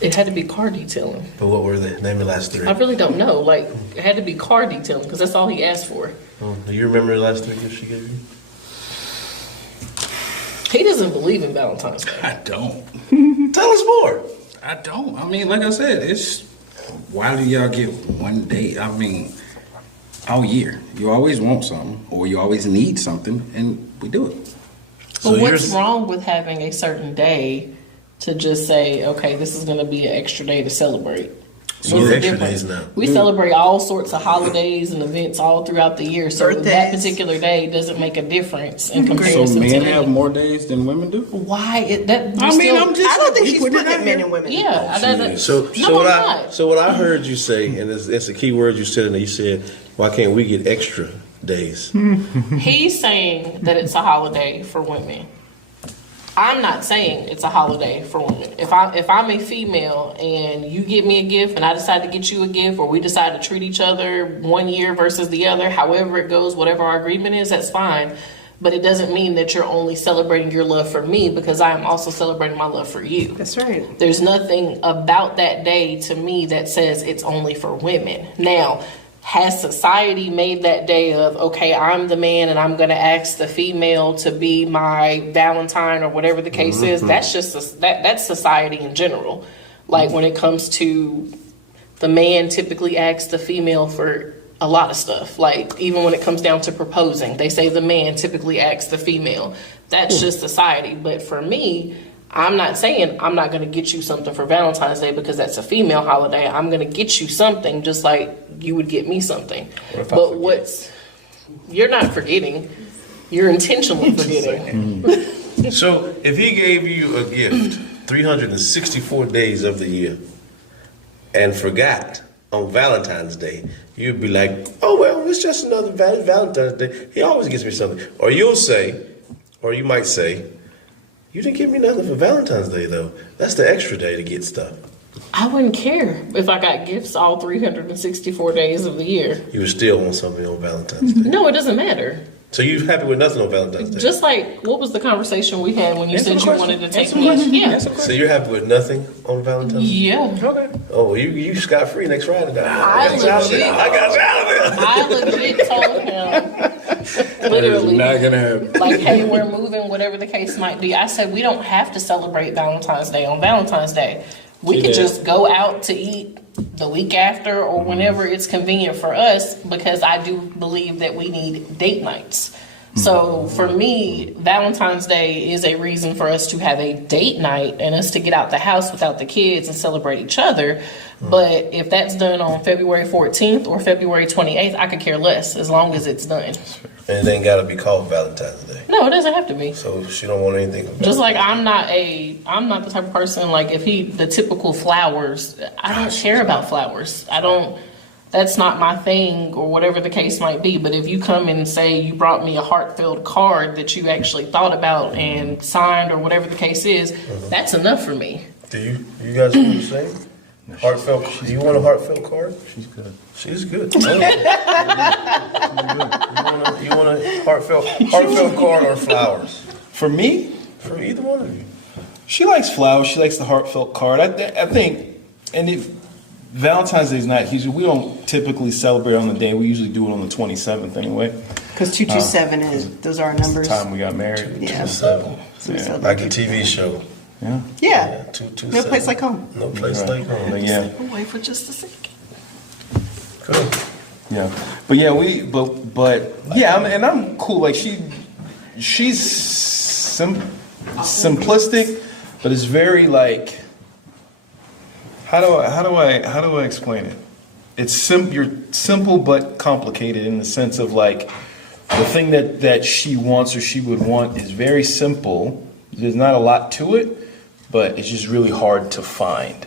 It had to be car detailing. But what were they? Name the last 3. I really don't know. Like, it had to be car detailing because that's all he asked for. Oh, do you remember the last 3 gifts she gave you? He doesn't believe in Valentine's Day. I don't. Tell us more. I don't. I mean, like I said, it's why do y'all get one day? I mean, all year. You always want something or you always need something, and we do it. So But what's yours- wrong with having a certain day to just say, okay, this is going to be an extra day to celebrate? So What's the extra difference? days now. We celebrate all sorts of holidays and events all throughout the year, so that Birthdays. particular day doesn't make a difference in So comparison men to have more days than women do? Why? I'm I don't think she's putting it men and women. Yeah, So no, what I'm I not. so what I heard you say, and it's a key word you said in there. You said, "Why can't we get extra days?" He's saying that it's a holiday for women. I'm not saying it's a holiday for women. If I'm a female and you get me a gift and I decide to get you a gift, or we decide to treat each other one year versus the other, however it goes, whatever our agreement is, that's fine. But it doesn't mean that you're only celebrating your love for me, because I am also celebrating my love for you. That's right. There's nothing about that day to me that says it's only for women. Now, has society made that day of, okay, I'm the man and I'm going to ask the female to be my Valentine or whatever the case is? That's just that's society in general. Like when it comes to the man typically asks the female for a lot of stuff. Like even when it comes down to proposing, they say the man typically asks the female. That's just society. But for me, I'm not saying I'm not going to get you something for Valentine's Day because that's a female holiday. I'm going to get you something just like you would get me something. But you're not forgetting. You're intentionally forgetting. So if he gave you a gift 364 days of the year and forgot on Valentine's Day, you'd be like, "Oh well, it's just another Valentine's Day. He always gives me something." Or you'll say, or you might say, "You didn't give me nothing for Valentine's Day, though. That's the extra day to get stuff." I wouldn't care if I got gifts all 364 days of the year. You would still want something on Valentine's Day. No, it doesn't matter. So you happy with nothing on Valentine's Day? Just like, what was the conversation we had when you Answer said the you question. wanted to take Answer the me? question. Yeah. Answer the So you're happy with nothing on Valentine's Day? Yeah. Okay. Oh, you scot free next Friday. I legit- I got you out of there. I legit told him, literally, Not gonna happen. like, hey, we're moving, whatever the case might be. I said, we don't have to celebrate Valentine's Day on Valentine's Day. We She could did. just go out to eat the week after or whenever it's convenient for us, because I do believe that we need date nights. So for me, Valentine's Day is a reason for us to have a date night and us to get out the house without the kids and celebrate each other. But if that's done on February 14th or February 28th, I could care less as long as it's done. And it ain't got to be called Valentine's Day. No, it doesn't have to be. So she don't want anything from Just like I'm not the type of person, like if the typical flowers, I don't care about flowers. That's not my thing or whatever the case might be. But if you come and say you brought me a heartfelt card that you actually thought about and signed or whatever the case is, that's enough for me. Do you guys do the same? Heartfelt. Do you want a heartfelt card? She's good. She's good. You want a heartfelt card or flowers? For me, For either one of you. she likes flowers. She likes the heartfelt card. I think, and Valentine's Day is not. We don't typically celebrate on the day. We usually do it on the 27th anyway. Because 227 those are our numbers. Time we got married. Yeah. 7. So we Yeah. celebrate. Like a TV show. Yeah. Yeah. 227. No place like home. No place Right. like home. But yeah. Wait for just a second. Good. Yeah, but yeah, but yeah, I'm cool. Like she's simplistic, but it's very like how do I explain it? It's you're simple but complicated in the sense of like the thing that she wants or she would want is very simple. There's not a lot to it, but it's just really hard to find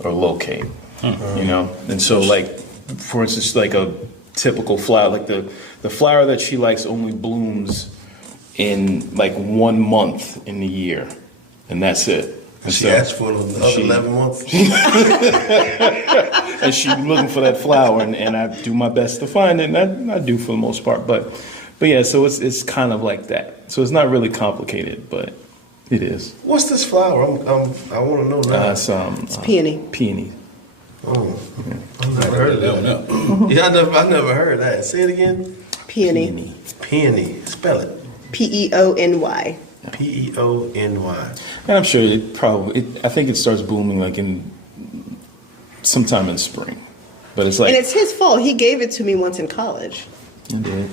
or locate. You know, and so like. For instance, like a typical flower, like the flower that she likes only blooms in like 1 month in the year, and that's it. And She so- asked for the other 11 months. and she's looking for that flower, and I do my best to find it, and I do for the most part. But yeah, so it's kind of like that. So it's not really complicated, but it is. What's this flower? I want to know now. It's Peony. peony. Oh, I've never heard of that. Yeah, I never heard that. Say it again. Peony. Peony. Spell it. Peony. Peony. And I'm sure I think it starts blooming like in sometime in spring. But it's like And it's his fault. He gave it to me once in college. I did.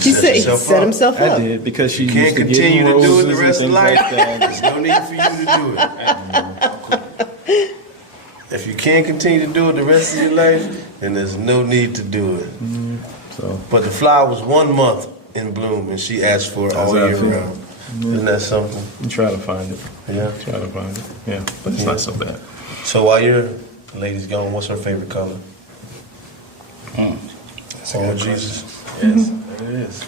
He set himself I up. did because she You can't used to give continue me to do it the roses rest of and life. things like There's that. no need for you to do it. If you can't continue to do it the rest of your life, then there's no need to do it. So But the flower was 1 month in bloom, and she asked for it That's all how I year feel. round. Isn't that something? you try to find it. Yeah. Try to find it. Yeah, but it's not so bad. So while your lady's gone, what's her favorite color? That's a Oh, good Jesus. question. Yes, it is.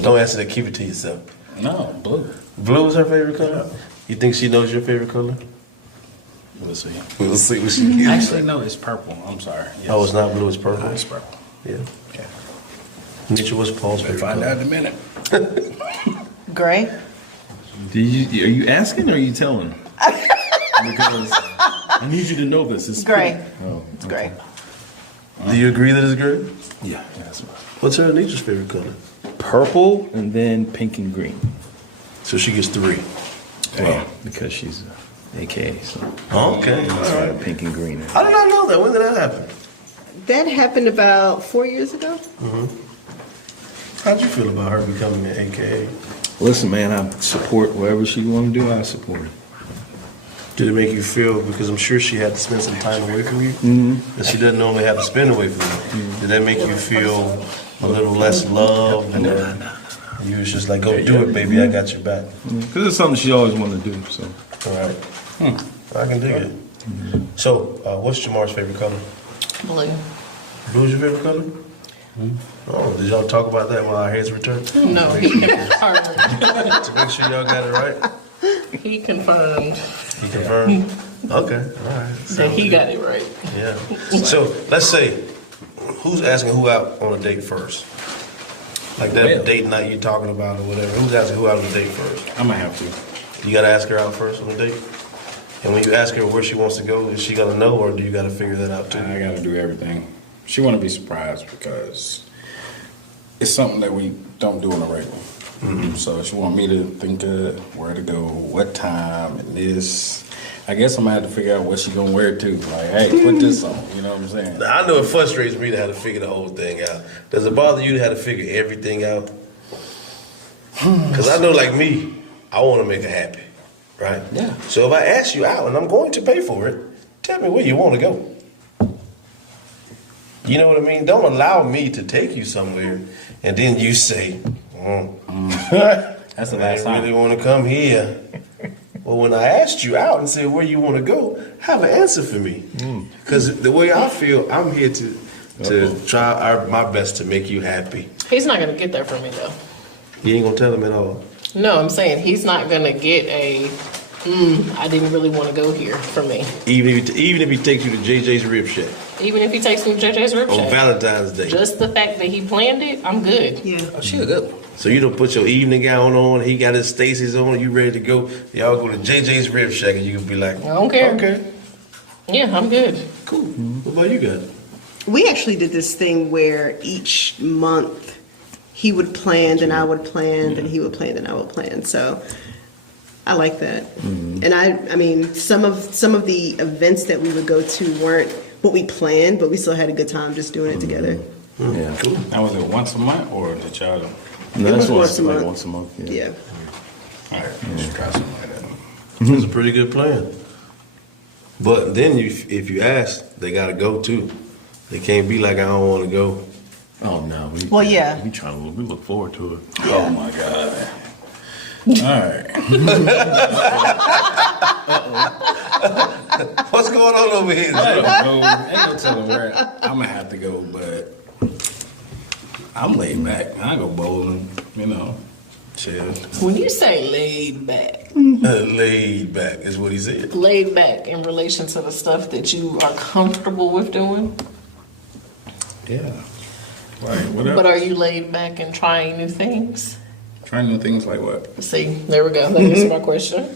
Don't answer that. Keep it to yourself. No, blue. Blue is her favorite color? You think she knows your favorite color? We'll see. We'll see what she gives. Actually, no, it's purple. I'm sorry. Yes. Oh, it's not blue, it's purple. No, it's purple. Yeah. Okay. Nietzsche, what's Paul's We'll favorite find color? out in a minute. Gray. Are you asking or are you telling? Because I need you to know this. It's Gray. Oh, It's gray. Do you agree that it's gray? yeah, that's right. What's her Nietzsche's favorite color? Purple and then pink and green. So she gets 3. Well, because she's AKA, so Okay. that's All why right. pink and green. I did not know that. When did that happen? That happened about 4 years ago. How'd you feel about her becoming an AKA? Listen, man, I support whatever she want to do. I support it. Did it make you feel, because I'm sure she had to spend some time away from you, that she doesn't normally have to spend away from you. Did that make you feel a little less loved? Or you was just like, go do it, baby, I got your back. Because it's something she always wanted to do. So All right. I can dig it. So, what's Jamar's favorite color? Blue. Blue's your favorite color? Oh, did y'all talk about that while our heads returned? No, he confirmed. To make sure y'all got it right? He confirmed He confirmed? Okay, all right. that he got it right. Yeah. So let's say, who's asking who out on a date first? Like that Well. date night you're talking about or whatever. Who's asking who out on a date first? I might have to. You gotta ask her out first on a date? And when you ask her where she wants to go, is she gonna know or do you gotta figure that out too? I got to do everything. She want to be surprised because it's something that we don't do on a regular. So she want me to think of where to go, what time, and this. I guess I'm gonna have to figure out what she gonna wear too. Like, hey, put this on. You know what I'm saying? Now, I know it frustrates me to have to figure the whole thing out. Does it bother you to have to figure everything out? Because I know, like me, I want to make her happy, right? Yeah. So if I ask you out and I'm going to pay for it, tell me where you want to go. You know what I mean? Don't allow me to take you somewhere and then you say, That's the I last time. really want to come here. Well, when I asked you out and said where you want to go, have an answer for me. Because the way I feel, I'm here to try my best to make you happy. He's not gonna get that from me though. You ain't gonna tell him at all. No, I'm saying he's not gonna get a. I didn't really want to go here for me. Even if he takes you to JJ's Rib Shack Even if he takes me to JJ's Rib on Shack. Valentine's Day. Just the fact that he planned it, I'm good. Yeah. Oh, she a good one. So you don't put your evening gown on, he got his Stacy's on, you ready to go. Y'all go to JJ's Rib Shack and you can be like, I don't care. Okay, Yeah, I'm good. cool. What about you guys? We actually did this thing where each month he would plan, then I would plan, then he would plan, then I would plan. So I like that. And I mean, some of the events that we would go to weren't what we planned, but we still had a good time just doing it together. yeah, Cool. Now, was it once a month or did y'all? no, It that's was once a month. Yeah. Yeah. All right, let's try something like that. It's a pretty good plan. But then if you ask, they gotta go too. They can't be like, I don't want to go. Oh no. Well, yeah. We look forward to it. Oh my God. All right. What's going on over here, I Jay? don't know. Ain't no telling where I'm gonna have to go, but I'm laid back. I go bowling, chill. When you say laid back, Laid back is what he said. laid back in relation to the stuff that you are comfortable with doing, Yeah. Like whatever. but are you laid back in trying new things? Trying new things like what? See, there we go. That answers my question.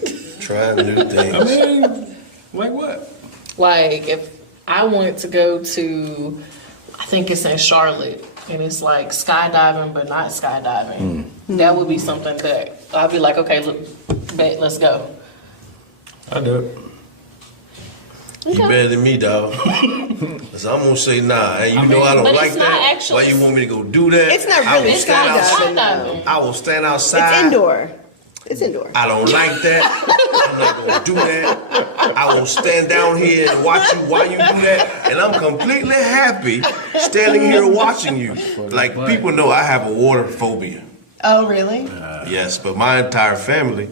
Trying new things. I mean, like what? Like if I wanted to go to, I think it's in Charlotte, and it's like skydiving, but not skydiving. That would be something that I'd be like, okay, look, bet, let's go. I do it. You better than me, dog. Cause I'm gonna say nah. And you know I don't but like it's not that. actually- Why you want me to go do that? It's not I will really stand skydiving. outside. I will stand outside. It's indoor. It's indoor. I don't like that. I'm not gonna do that. I will stand down here and watch you while you do that, and I'm completely happy standing here watching you. Like people know I have a water phobia. Oh, really? Yes, but my entire family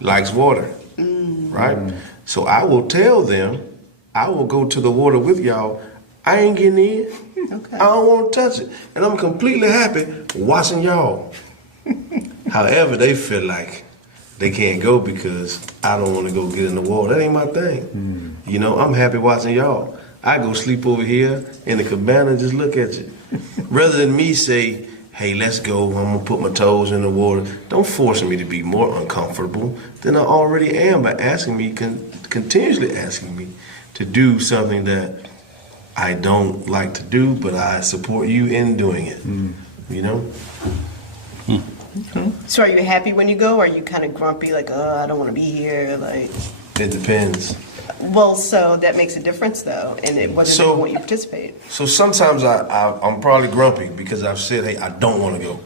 likes water, right? So I will tell them, I will go to the water with y'all. I ain't getting in. Okay. I don't want to touch it, and I'm completely happy watching y'all. However, they feel like they can't go because I don't want to go get in the water. That ain't my thing. You know, I'm happy watching y'all. I go sleep over here in the cabana and just look at you. Rather than me say, hey, let's go, I'm going to put my toes in the water. Don't force me to be more uncomfortable than I already am by asking me, continuously asking me to do something that I don't like to do, but I support you in doing it. You know? So are you happy when you go, or are you kind of grumpy, like, oh, I don't want to be here? Like, It depends. well, so that makes a difference, though, and it whether So- they want you to participate. So sometimes I'm probably grumpy because I've said, hey, I don't want to go.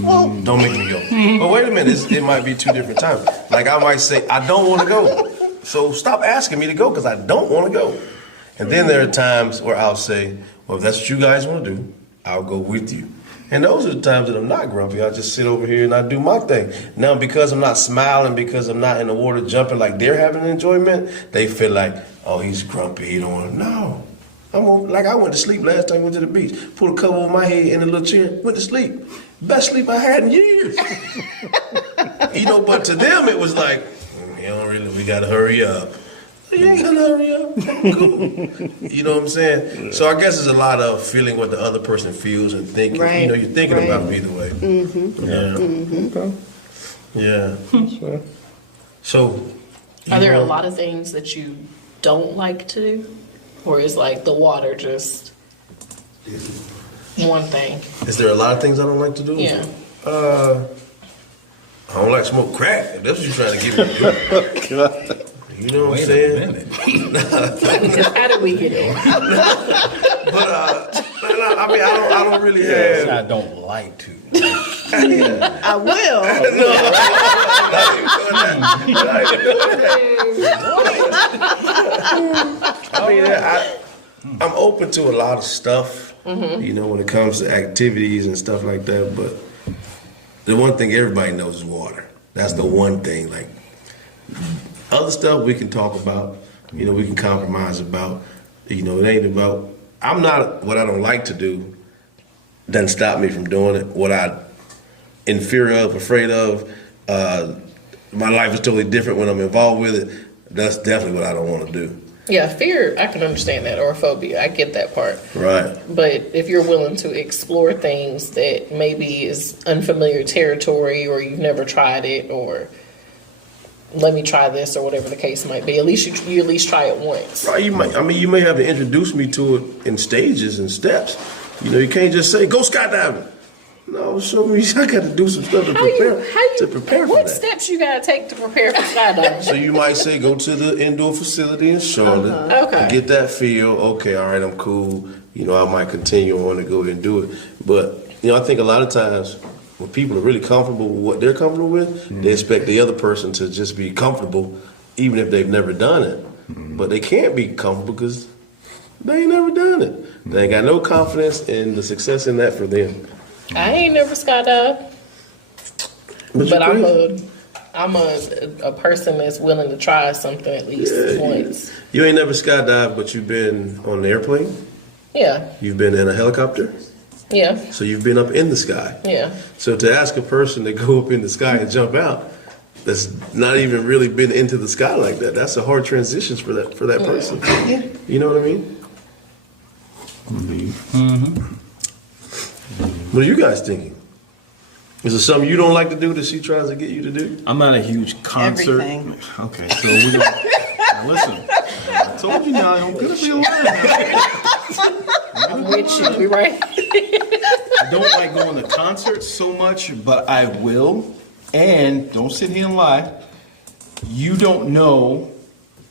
Well, Don't make me go. But wait a minute, it might be two different times. Like I might say, I don't want to go. So stop asking me to go because I don't want to go. And then there are times where I'll say, well, if that's what you guys want to do, I'll go with you. And those are the times that I'm not grumpy. I just sit over here and I do my thing. Now, because I'm not smiling, because I'm not in the water jumping like they're having enjoyment, they feel like, oh, he's grumpy. He don't want to. No. I went to sleep last time I went to the beach. Put a cover over my head in a little chair. Went to sleep. Best sleep I had in years. But to them it was like, we got to hurry up. You ain't gonna hurry up. I'm cool. You know what I'm saying? So I guess it's a lot of feeling what the other person feels and thinking. Right. You're thinking Right. about them either way. Yeah. Yeah. So. Are there a lot of things that you don't like to do? Or is like the water just one thing? Is there a lot of things I don't like to do? Yeah. I don't like smoke crack. If that's what you're trying to get me to do. You know what I'm Wait a saying? minute. How did we get here? But I don't really have. I don't like to. I will. I'm open to a lot of stuff, when it comes to activities and stuff like that. But the one thing everybody knows is water. That's the one thing. Like other stuff we can talk about, we can compromise about. It ain't about. I'm not what I don't like to do. Doesn't stop me from doing it. What I in fear of, afraid of. My life is totally different when I'm involved with it. That's definitely what I don't want to do. Yeah, fear, I can understand that, or phobia, I get that part. Right. But if you're willing to explore things that maybe is unfamiliar territory, or you've never tried it, or let me try this, or whatever the case might be, at least you at least try it once. Right. You may have to introduce me to it in stages and steps. You can't just say go skydiving. No, show me. I got to do some stuff to prepare for what that. steps you gotta take to prepare for skydiving? So you might say go to the indoor facility in Charlotte. Okay. Get that feel. Okay, all right, I'm cool. I might continue on to go ahead and do it. But I think a lot of times when people are really comfortable with what they're comfortable with, they expect the other person to just be comfortable, even if they've never done it. But they can't be comfortable because they ain't never done it. They ain't got no confidence in the success in that for them. I ain't never skydived, But but I'm a person that's willing to try something at least once. You ain't never skydived, but you've been on an airplane. Yeah, You've been in a helicopter. yeah, So you've been up in the sky. yeah. So to ask a person to go up in the sky and jump out, that's not even really been into the sky like that. That's a hard transition for that person. Yeah. You know what I mean? What are you guys thinking? Is it something you don't like to do that she tries to get you to do? I'm not a huge concert. Everything. Okay, so we don't. Now listen, I told you now, I don't gonna be alive. I'm with you. We right? I don't like going to concerts so much, but I will. And don't sit here and lie. You don't know.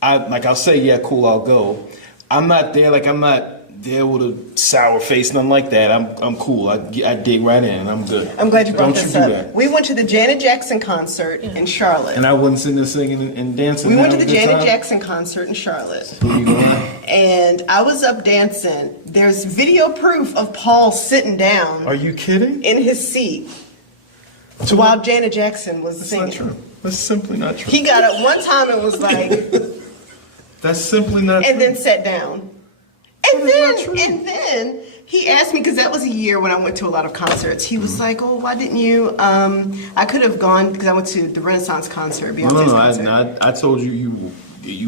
I'll say, yeah, cool, I'll go. I'm not there. Like I'm not there with a sour face, nothing like that. I'm cool. I dig right in, and I'm good. I'm glad you brought Don't this you do up. that. We went to the Janet Jackson concert in Charlotte. And I wasn't sitting there singing and dancing. We went to having the a good Janet time? Jackson concert in Charlotte. Who you going? And I was up dancing. There's video proof of Paul sitting down Are you kidding? in his seat while Janet Jackson was That's singing. not true. That's simply not true. He got up one time and was like, That's simply not true. and then sat down. And That is not true. then he asked me, because that was a year when I went to a lot of concerts. He was like, "Oh, why didn't you?" I could have gone because I went to the Renaissance concert, Beyonce's concert. I told you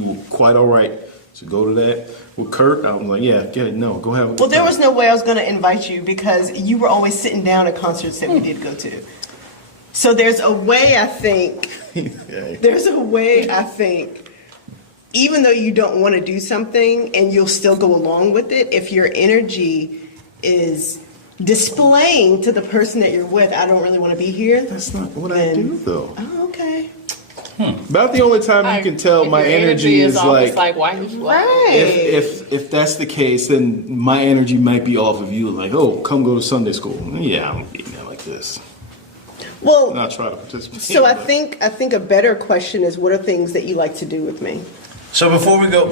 were quite all right to go to that with Kurt. I was like, yeah, go have. A good Well, there time. was no way I was going to invite you because you were always sitting down at concerts that we did go to. So there's a way I think. Even though you don't want to do something and you'll still go along with it, if your energy is displaying to the person that you're with, I don't really want to be here. That's not what I do though. Oh, okay. About the only time you can tell If my your energy is almost like why you Right. if that's the case, then my energy might be off of you. Like, oh, come go to Sunday school. Yeah, I'm getting there like this. Well, Not try to participate. so I think a better question is, what are things that you like to do with me? So before we go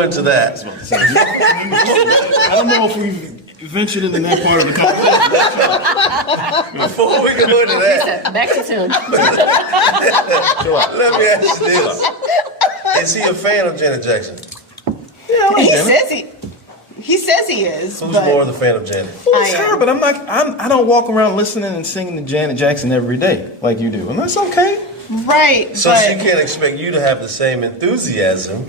into that, I don't know if we've ventured into that part of the conversation. before we go into that, Back to him. let me ask you this: is he a fan of Janet Jackson? He says he is. Who's but more the fan of Janet? Well, it's I am. her, but I don't walk around listening and singing to Janet Jackson every day like you do, and that's okay. Right. So but she can't expect you to have the same enthusiasm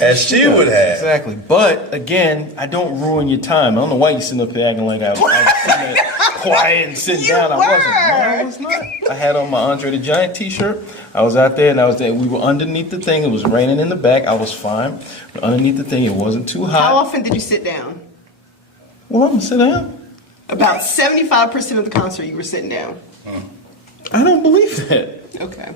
as she would have. Exactly. But again, I don't ruin your time. I don't know why you sitting up here acting like I was sitting there quiet and sitting You down. I wasn't. No, I was not. I had on my Andre the Giant t-shirt. I was out there and I was there. We were underneath the thing. It was raining in the back. I was fine. But underneath the thing, it wasn't too hot. how often did you sit down? Well, I'm gonna sit down. About 75% of the concert you were sitting down. I don't believe that. Okay.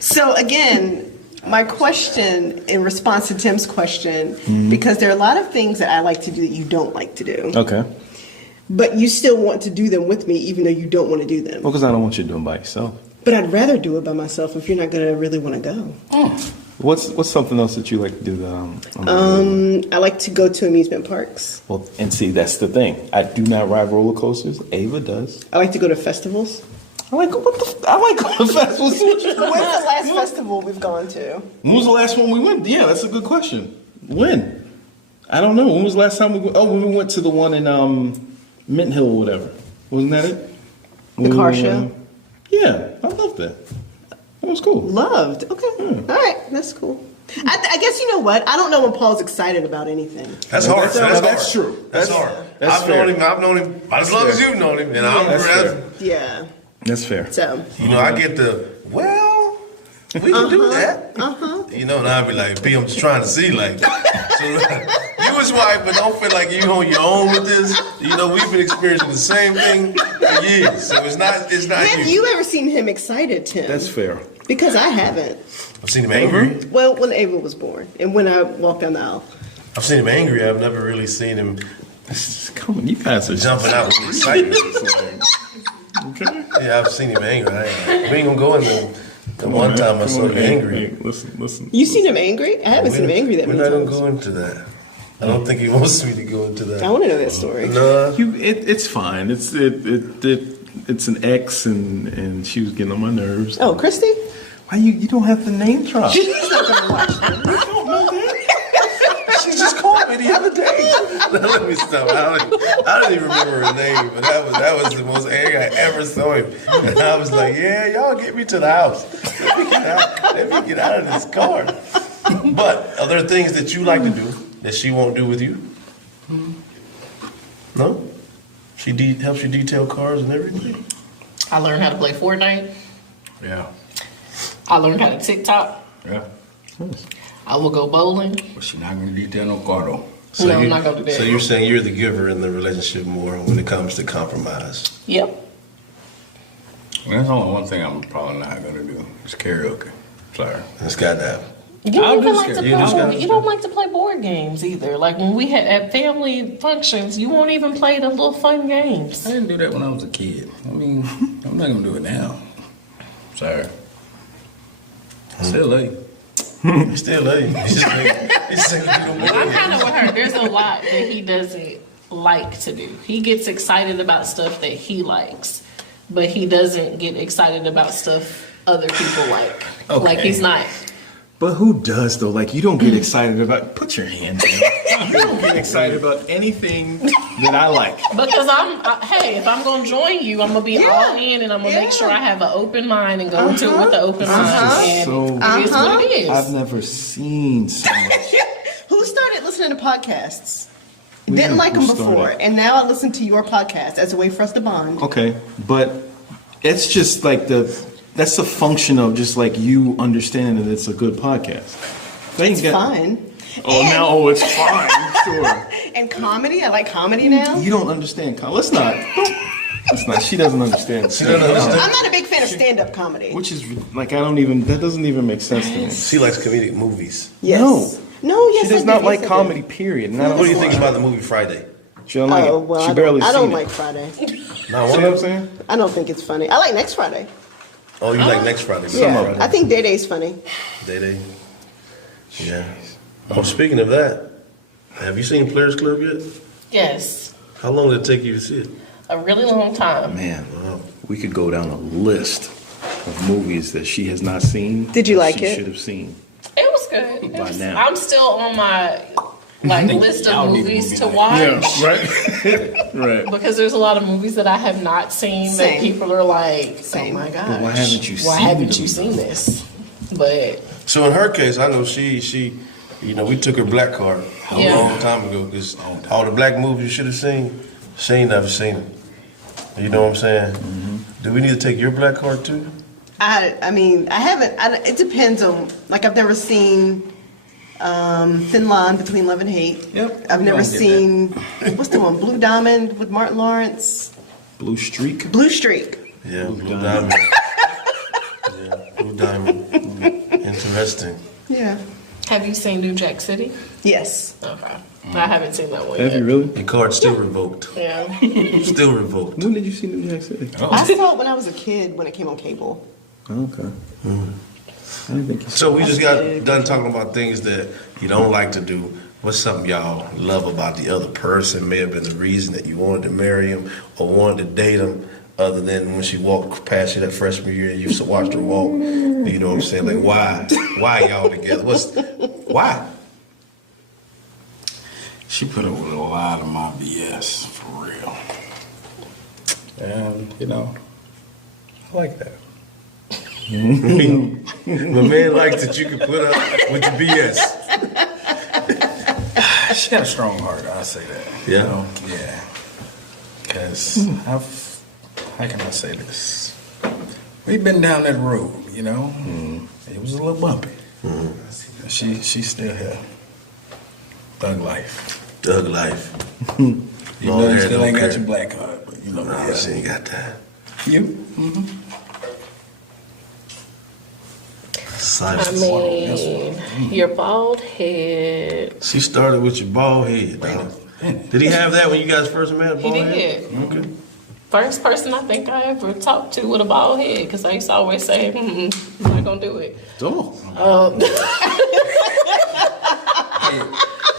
So again, my question in response to Tim's question, because there are a lot of things that I like to do that you don't like to do, Okay. but you still want to do them with me even though you don't want to do them. Well, because I don't want you doing by yourself. But I'd rather do it by myself if you're not going to really want to go. What's something else that you like to do that I like to go to amusement parks. Well, and see, that's the thing. I do not ride roller coasters. Ava does. I like to go to festivals. I like going to festivals. When's the last festival we've gone to? When was the last one we went? Yeah, that's a good question. When? I don't know. When was the last time we went? Oh, when we went to the one in Mint Hill or whatever. Wasn't that it? The car show? Yeah, I loved that. That was cool. Loved. Okay. All right. That's cool. I guess you know what? I don't know when Paul's excited about anything. That's hard. That's true. That's hard. That's I've fair. known him about as long as you've known him, and That's fair. Yeah. That's fair. So. you know, I get the we can do that. You know, and I'll be like, P, I'm just trying to see, like, so you his wife, but don't feel like you on your own with this. You know, we've been experiencing the same thing for years, so it's not Have you ever seen him excited, Tim? That's fair. Because I haven't. I've seen him angry. Well, when Ava was born and when I walked down the aisle. I've seen him angry. I've never really seen him Come on, you guys are jumping out with excitement. Okay. Yeah, I've seen him angry. We ain't gonna go in there. The one time I saw him angry. Hey, listen. You seen him angry? I haven't seen him angry that We're many not gonna times. go into that. I don't think he wants me to go into that. I want to know that story. No. It's fine. It's an ex, and she was getting on my nerves. Oh, Christy? How you don't have to name drop? She's not gonna watch them. You don't know that. She just called me the other day. Let me stop. I don't even remember her name, but that was the most angry I ever saw him. And I was like, yeah, y'all get me to the house. Let me get out of this car. But are there things that you like to do that she won't do with you? No? She helps you detail cars and everything? I learned how to play Fortnite. Yeah. I learned how to TikTok. Yeah. I will go bowling. But she's not gonna detail no car though. No, I'm not gonna do that. So you're saying you're the giver in the relationship more when it comes to compromise? Yep. Well, there's only one thing I'm probably not gonna do. It's karaoke. Sorry. It's got that. You I'll don't even do like to scared. You just gotta- play. You don't like to play board games either. Like when we had at family functions, you won't even play the little fun games. I didn't do that when I was a kid. I mean, I'm not gonna do it now. Sorry. Still late. He's still late. He's just saying you don't I'm kind of with her. There's a lot that he doesn't like to do. He gets excited about stuff that he likes, but he doesn't get excited about stuff other people like. Okay. Like he's not. But who does though? Like you don't get excited about. Put your hands down. You don't get excited about anything that I like. Because hey, if I'm gonna join you, I'm gonna be all in, and I'm gonna make sure I have an open mind and go into it with an open mind. And So- it is what it is. I've never seen so much. Who started listening to podcasts? We Didn't have- like them who before, started? and now I listen to your podcast as a way for us to bond. Okay, but it's just like that's a function of just like you understanding that it's a good podcast. It's fun. It's fine. Sure. And comedy, I like comedy now. You don't understand. Let's not. She doesn't understand. I'm not a big fan of stand-up comedy. Which is like I don't even. That doesn't even make sense to me. She likes comedic movies. Yes. No, yes, She does I not do. like Yes, I do. comedy. Period. And I don't What do you know think why. about the movie Friday? She don't like Oh, it. well, She barely I don't seen like it. Friday. Not See one what of I'm them? saying? I don't think it's funny. I like next Friday. Oh, you like next Friday? Yeah, I think Day Day's funny. Day. Yeah. Oh, speaking of that, have you seen Players Club yet? Yes, How long did it take you to see it? a really long time. Man, we could go down a list of movies that she has not seen. Did you that like she it? should have seen. It was good. It By was- now. I'm still on my list of y'all need a movies movie to night. watch. right. Right. Because there's a lot of movies that I have not seen that Same. people are like, Same. oh my gosh. But why haven't you Why seen haven't them? you seen this? But So in her case, I know she, we took her black card a Yeah. long time ago because all the black movies you should have seen, she ain't never seen them. You know what I'm saying? Do we need to take your black card too? I mean, I haven't. It depends on. Like, I've never seen Thin Line Between Love and Hate. Yep. I've never I'll get seen what's the one? Blue Diamond with Martin Lawrence. Blue Streak. Blue Streak. Yeah, Blue Diamond. Yeah, Blue Diamond. Interesting. Yeah. have you seen New Jack City? Yes. Okay. I haven't seen that one Have yet. you really? Your card's still revoked. Yeah. Still revoked. When did you see New Jack City? I saw it when I was a kid when it came on cable. Oh, okay. I didn't think you So we just got done talking about things that you don't like to do. What's something y'all love about the other person? May have been the reason that you wanted to marry him or wanted to date him, other than when she walked past you that freshman year and you used to watch her walk. You know what I'm saying? Like, why? Why y'all together? Why? She put up with a lot of my BS, for real. And, I like that. The man likes that you can put up with the BS. She got a strong heart, I say that. Yeah? Yeah. Because how can I say this? We've been down that road, It was a little bumpy. She's still here. Thug life. Thug life. You Long know you hair, still don't ain't got care. your black card, but Nah, she ain't got that. You? I Silence. mean, your bald head. She started with your bald head, dog. Did he have that when you guys first met? He Bald head? did. Okay. First person I think I ever talked to with a bald head, because I used to always say, I'm not gonna do it. Oh.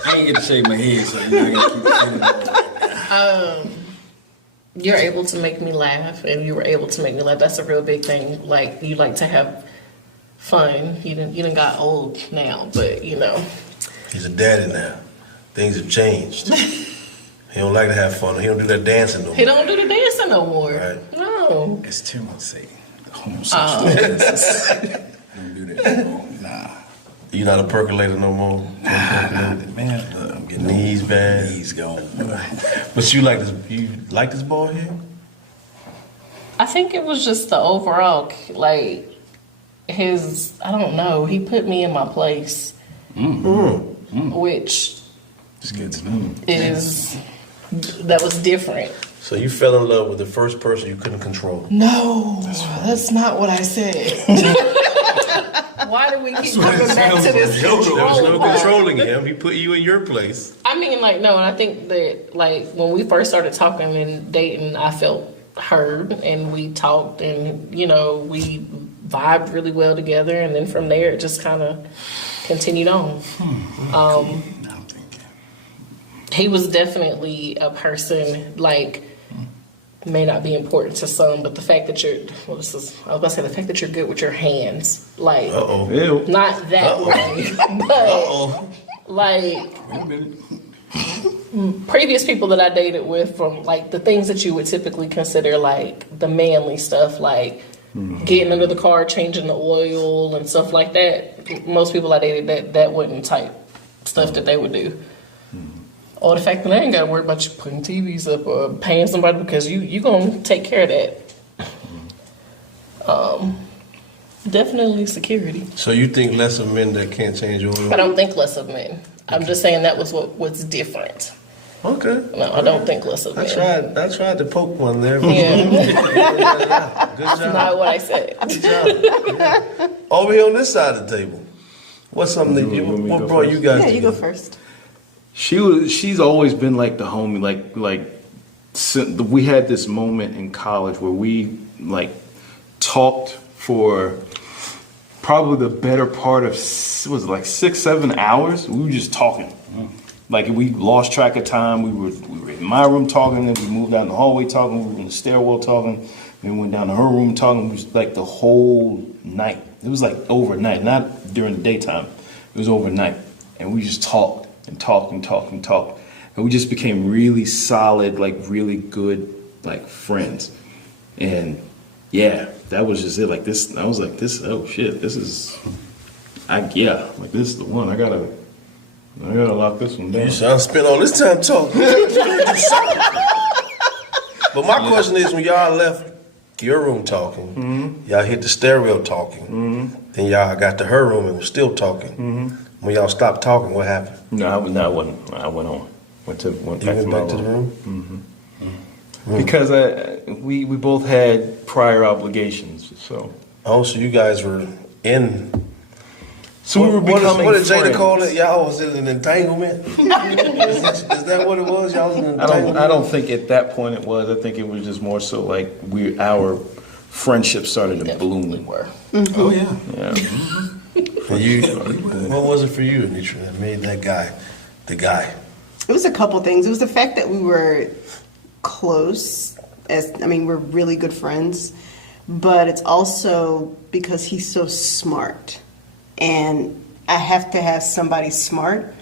I ain't get to shave my head, so I gotta keep it in. You're able to make me laugh, and you were able to make me laugh. That's a real big thing. Like, you like to have fun. He done got old now, but you know. He's a daddy now. Things have changed. He don't like to have fun. He don't do that dancing no more. He don't do the dancing no more. Right. No. It's too much say. Homosexual. Don't do that anymore. Nah. You not a percolator no more. Man, look, I'm getting Knees old. bad. Knees gone. But you like this? You like this boy here? I think it was just the overall, like, his, I don't know, he put me in my place, which It's good to know. that was different. So you fell in love with the first person you couldn't control. No, that's not what I said. Why do we keep coming back to this There was no control part? controlling him. He put you in your place. I mean, like, no, and I think that, like, when we first started talking and dating, I felt heard, and we talked, and, you know, we vibed really well together, and then from there, it just kind of continued on. Now I'm thinking. He was definitely a person, like, may not be important to some, but the fact that you're, I was about to say, the fact that you're good with your hands, like, Ew. not that way, but, like, Wait a minute. previous people that I dated with, from like the things that you would typically consider like the manly stuff, like getting under the car, changing the oil and stuff like that. Most people I dated, that wasn't type stuff that they would do. Or the fact that I ain't got to worry about you putting TVs up or paying somebody because you gonna take care of that. Definitely security. So you think less of men that can't change your oil? I don't think less of men. I'm just saying that was what's different. Okay. No, I don't think less of men. I tried to poke one there. But Yeah. Good job. Not what I said. Good job. Yeah. Over here on this side of the table, what's something that you, Want me to what go brought first? you guys Yeah, you go together? first. She's always been like the homie, we had this moment in college where we like talked for probably the better part of, was it like 6-7 hours? We were just talking. Like we lost track of time. We were in my room talking, then we moved out in the hallway talking, we were in the stairwell talking, then we went down to her room talking. It was like the whole night. It was like overnight, not during the daytime. It was overnight. And we just talked and talked and talked and talked. And we just became really solid, like really good, like friends. And yeah, that was just it. Like this, I was like, oh shit, this is this is the one. I gotta lock this one down. You son spent all this time talking. But my question is, when y'all left your room talking, y'all hit the stereo talking, then y'all got to her room and was still talking. When y'all stopped talking, what happened? No, I wasn't. I went on. Went You back went to my back to the room. room? Because we both had prior obligations, so Oh, so you guys were in. we were becoming what did Jada friends. call it? Y'all was in an entanglement? Is that what it was? Y'all was in an entanglement? I don't think at that point it was. I think it was just more so like our friendship started to Definitely bloom. were. Oh yeah. Yeah. And you, what was it for you, Anitra, that made that guy the guy? It was a couple things. It was the fact that we were close, we're really good friends, but it's also because he's so smart. And I have to have somebody smart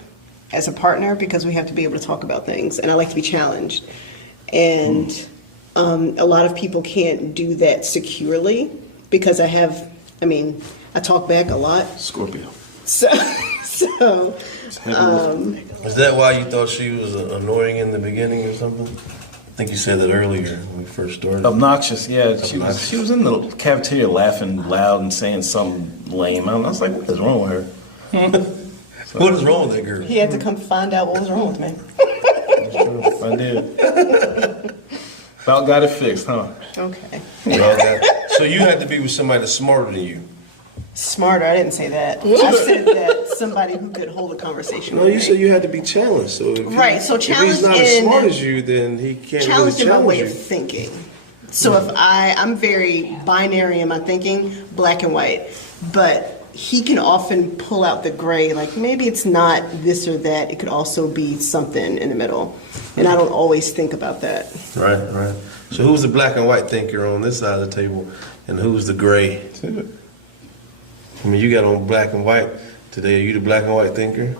as a partner because we have to be able to talk about things, and I like to be challenged. And a lot of people can't do that securely because I talk back a lot. Scorpio. So Is that why you thought she was annoying in the beginning or something? I think you said that earlier when we first started. Obnoxious, yeah. She Obnoxious. was in the cafeteria laughing loud and saying something lame. I was like, what is wrong with her? What is wrong with that girl? he had to come find out what was wrong with me. I did. About got it fixed, huh? Okay. So you had to be with somebody that's smarter than you. Smarter, I didn't say that. I said that somebody who could hold a conversation No, with you me. said you had to be challenged. So if Right, so if he's challenged not as in- smart as you, then he can't really Challenged in my challenge way you. of thinking. So if I'm very binary in my thinking, black and white, but he can often pull out the gray, like maybe it's not this or that, it could also be something in the middle. And I don't always think about that. Right. So who's the black and white thinker on this side of the table, and who's the gray? I mean, you got on black and white today. Are you the black and white thinker?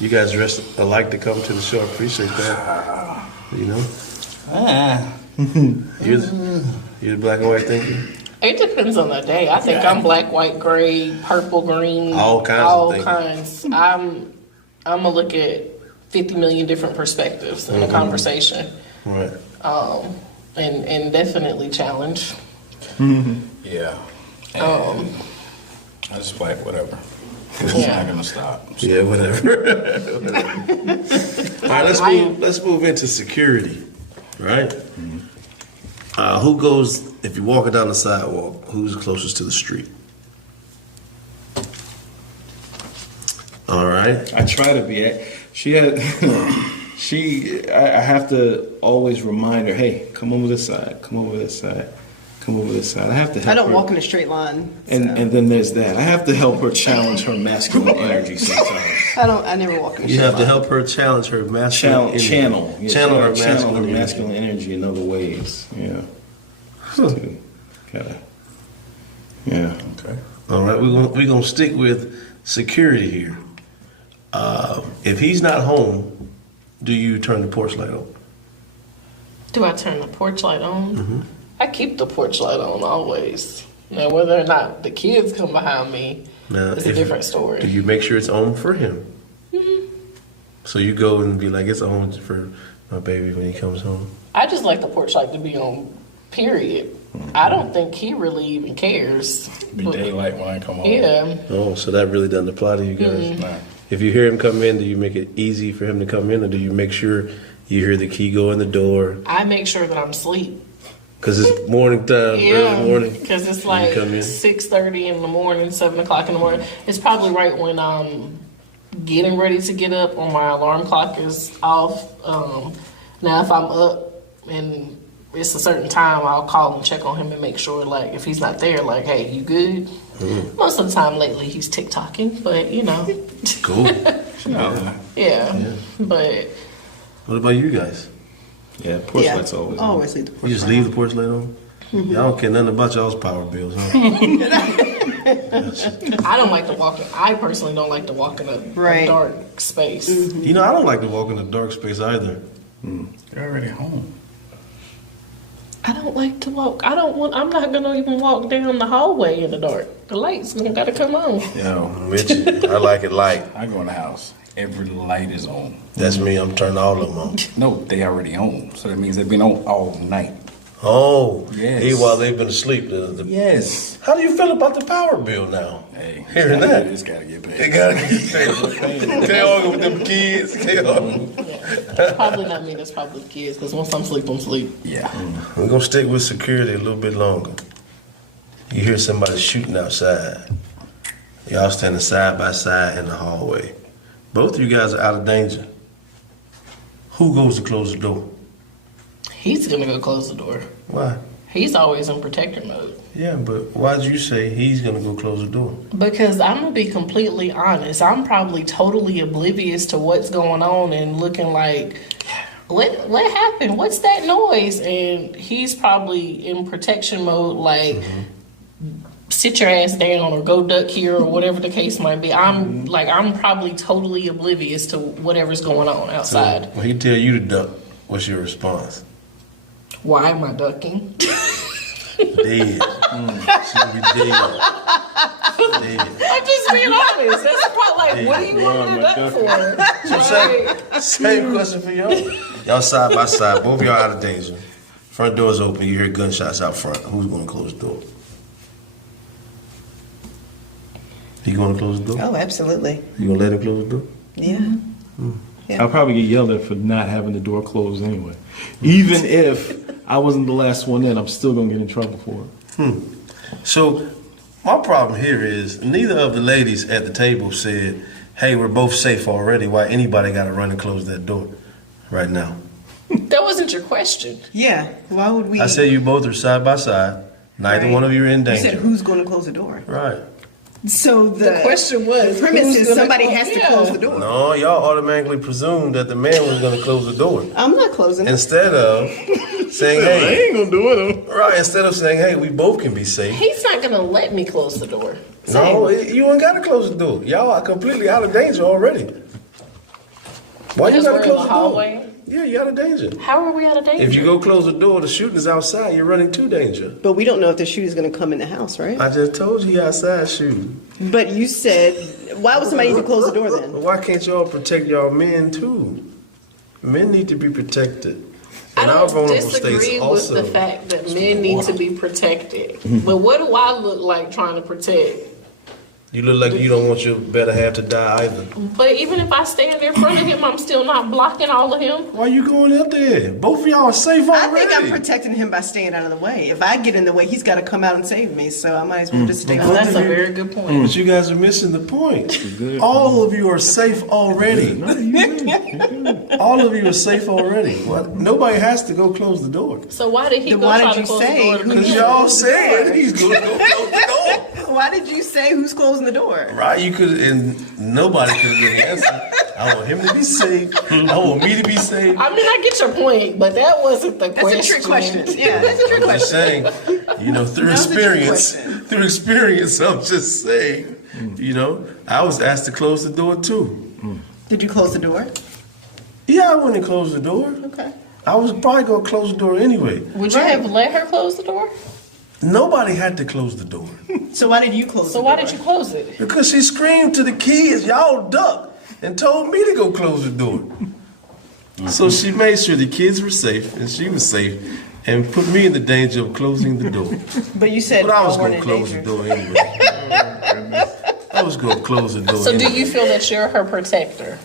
You guys dressed alike to come to the show. I appreciate that. You know? You're the black and white thinker? It depends on the day. I think I'm black, white, gray, purple, green, All kinds all of things. kinds. I'm gonna look at 50 million different perspectives in a conversation, Right. and definitely challenge. Yeah. Um, I just like whatever. It's Yeah. not gonna stop. So, Yeah, whatever. All right, let's move into security, right? Who goes, if you're walking down the sidewalk, who's closest to the street? All right. I try to be. She had. I have to always remind her, hey, come over this side. Come over this side. Come over this side. I have to help I don't her. walk in a straight line. And then there's that. I have to help her challenge her masculine energy sometimes. I never walk in a straight You have to line. help her challenge her masculine energy. Channel. Yeah, Channel her channel masculine her energy. masculine energy in other ways. Yeah. To kinda. Yeah. okay. All right, we're gonna stick with security here. If he's not home, do you turn the porch light on? Do I turn the porch light on? I keep the porch light on always. Now, whether or not the kids come behind me Now, is a different Do story. you make sure it's on for him? So you go and be like, it's on for my baby when he comes home. I just like the porch light to be on, period. I don't think he really even cares. Be daylight when I come home. Yeah. Oh, so that really doesn't apply to you guys. Nah. If you hear him come in, do you make it easy for him to come in, or do you make sure you hear the key go in the door? I make sure that I'm asleep. Because it's morning time, early morning. Because it's when you like come in. 6:30 in the morning, 7 o'clock in the morning. It's probably right when I'm getting ready to get up or my alarm clock is off. Now, if I'm up and it's a certain time, I'll call and check on him and make sure, like, if he's not there, like, hey, you good? Most of the time lately, he's TikToking, but, you know. Cool. Yeah. But What about you guys? Yeah, porch light's always on. always leave the porch You just light leave on. the porch light on? Y'all don't care nothing about y'all's power bills, huh? I don't like to walk in. I personally don't like to walk in a Right. dark space. You know, I don't like to walk in a dark space either. You're already home. I don't like to walk. I'm not going to even walk down the hallway in the dark. The lights got to come on. Yo, I'm with you. I like it light. I go in the house. Every light is on. That's me. I'm turning all of them on. No, they already on. So that means they've been on all night. Oh, Yes. hey, while they've been asleep. Yes. How do you feel about the power bill now? Hey, Hearing that. It's gotta get paid. They gotta get paid. They argue with them kids. They argue. It's probably not me. That's probably the kids. Because once I'm asleep, I'm asleep. Yeah. We're gonna stick with security a little bit longer. You hear somebody shooting outside. Y'all standing side by side in the hallway. Both of you guys are out of danger. Who goes to close the door? He's going to go close the door. Why? He's always in protector mode. Yeah, but why'd you say he's gonna go close the door? Because I'm going to be completely honest. I'm probably totally oblivious to what's going on and looking like, what happened? What's that noise? And he's probably in protection mode, like, sit your ass down or go duck here or whatever the case might be. I'm probably totally oblivious to whatever's going on outside. When he tell you to duck, what's your response? Why am I ducking? Dead. She could be dead. Dead. I'm just being honest. That's about like, what do you want me to duck for? Like, Same question for y'all. Y'all side by side, both of y'all out of danger. Front door's open, you hear gunshots out front. Who's gonna close the door? You gonna close the door? Oh, absolutely. You gonna let him close the door? Yeah. I'll probably get yelled at for not having the door closed anyway. Even if I wasn't the last one in, I'm still gonna get in trouble for it. So, my problem here is neither of the ladies at the table said, hey, we're both safe already. Why anybody gotta run and close that door right now? that wasn't your question. Yeah. Why would we? I said you both are side by side. Neither Right. one of you are in You danger. said who's going to close the door? Right. So the question was, the premise who's is gonna somebody close- has to yeah. close the door. No, y'all automatically presumed that the man was going to close the door I'm not closing it. instead of saying, I "Hey, ain't gonna do it. right." Instead of saying, "Hey, we both can be safe." He's not going to let me close the door. No, you ain't got to close the door. Y'all are completely out of danger already. Why you Because got we're to in close the the door? hallway? Yeah, you're out of danger. How are we out of danger? If you go close the door, the shooting is outside. You're running to danger. But we don't know if the shooter's going to come in the house, right? I just told you he outside shooting. But you said, why would somebody need to close the door then? But why can't y'all protect y'all men too? Men need to be protected. I And our don't vulnerable disagree states with also. the fact that men need to be protected. But what do I look like trying to protect? You look like you don't want your better half to die either. But even if I stand in front of him, I'm still not blocking all of him. Why you going up there? Both of y'all are safe I already. think I'm protecting him by staying out of the way. If I get in the way, he's got to come out and save me. So I might as well just stay Well, out that's of a the way. very good point. But you guys are missing the point. All of you are safe already. All of you are safe already. What? Nobody has to go close the door. So why did he Then go why try did to you close the say door to who- Because begin y'all with? said he's going to go close the door. Why did you say who's closing the door? Right? You could, and nobody could have given the answer. I want him to be safe. I want me to be safe. I mean, I get your point, but that wasn't the That's question. a trick question. Yeah, that's a trick I'm just question. saying, through That was a trick experience, question. I'm just saying, I was asked to close the door too. Did you close the door? Yeah, I went and closed the door. Okay. I was probably going to close the door anyway. Would you have let her close the door? Nobody had to close the door. So why did you close the So door? why did you close it? Because she screamed to the kids, y'all duck, and told me to go close the door. So she made sure the kids were safe and she was safe and put me in the danger of closing the door. But you said But I was y'all going weren't to in close the danger. door anyway. I was going to close the door So do anyway. you feel that you're her protector?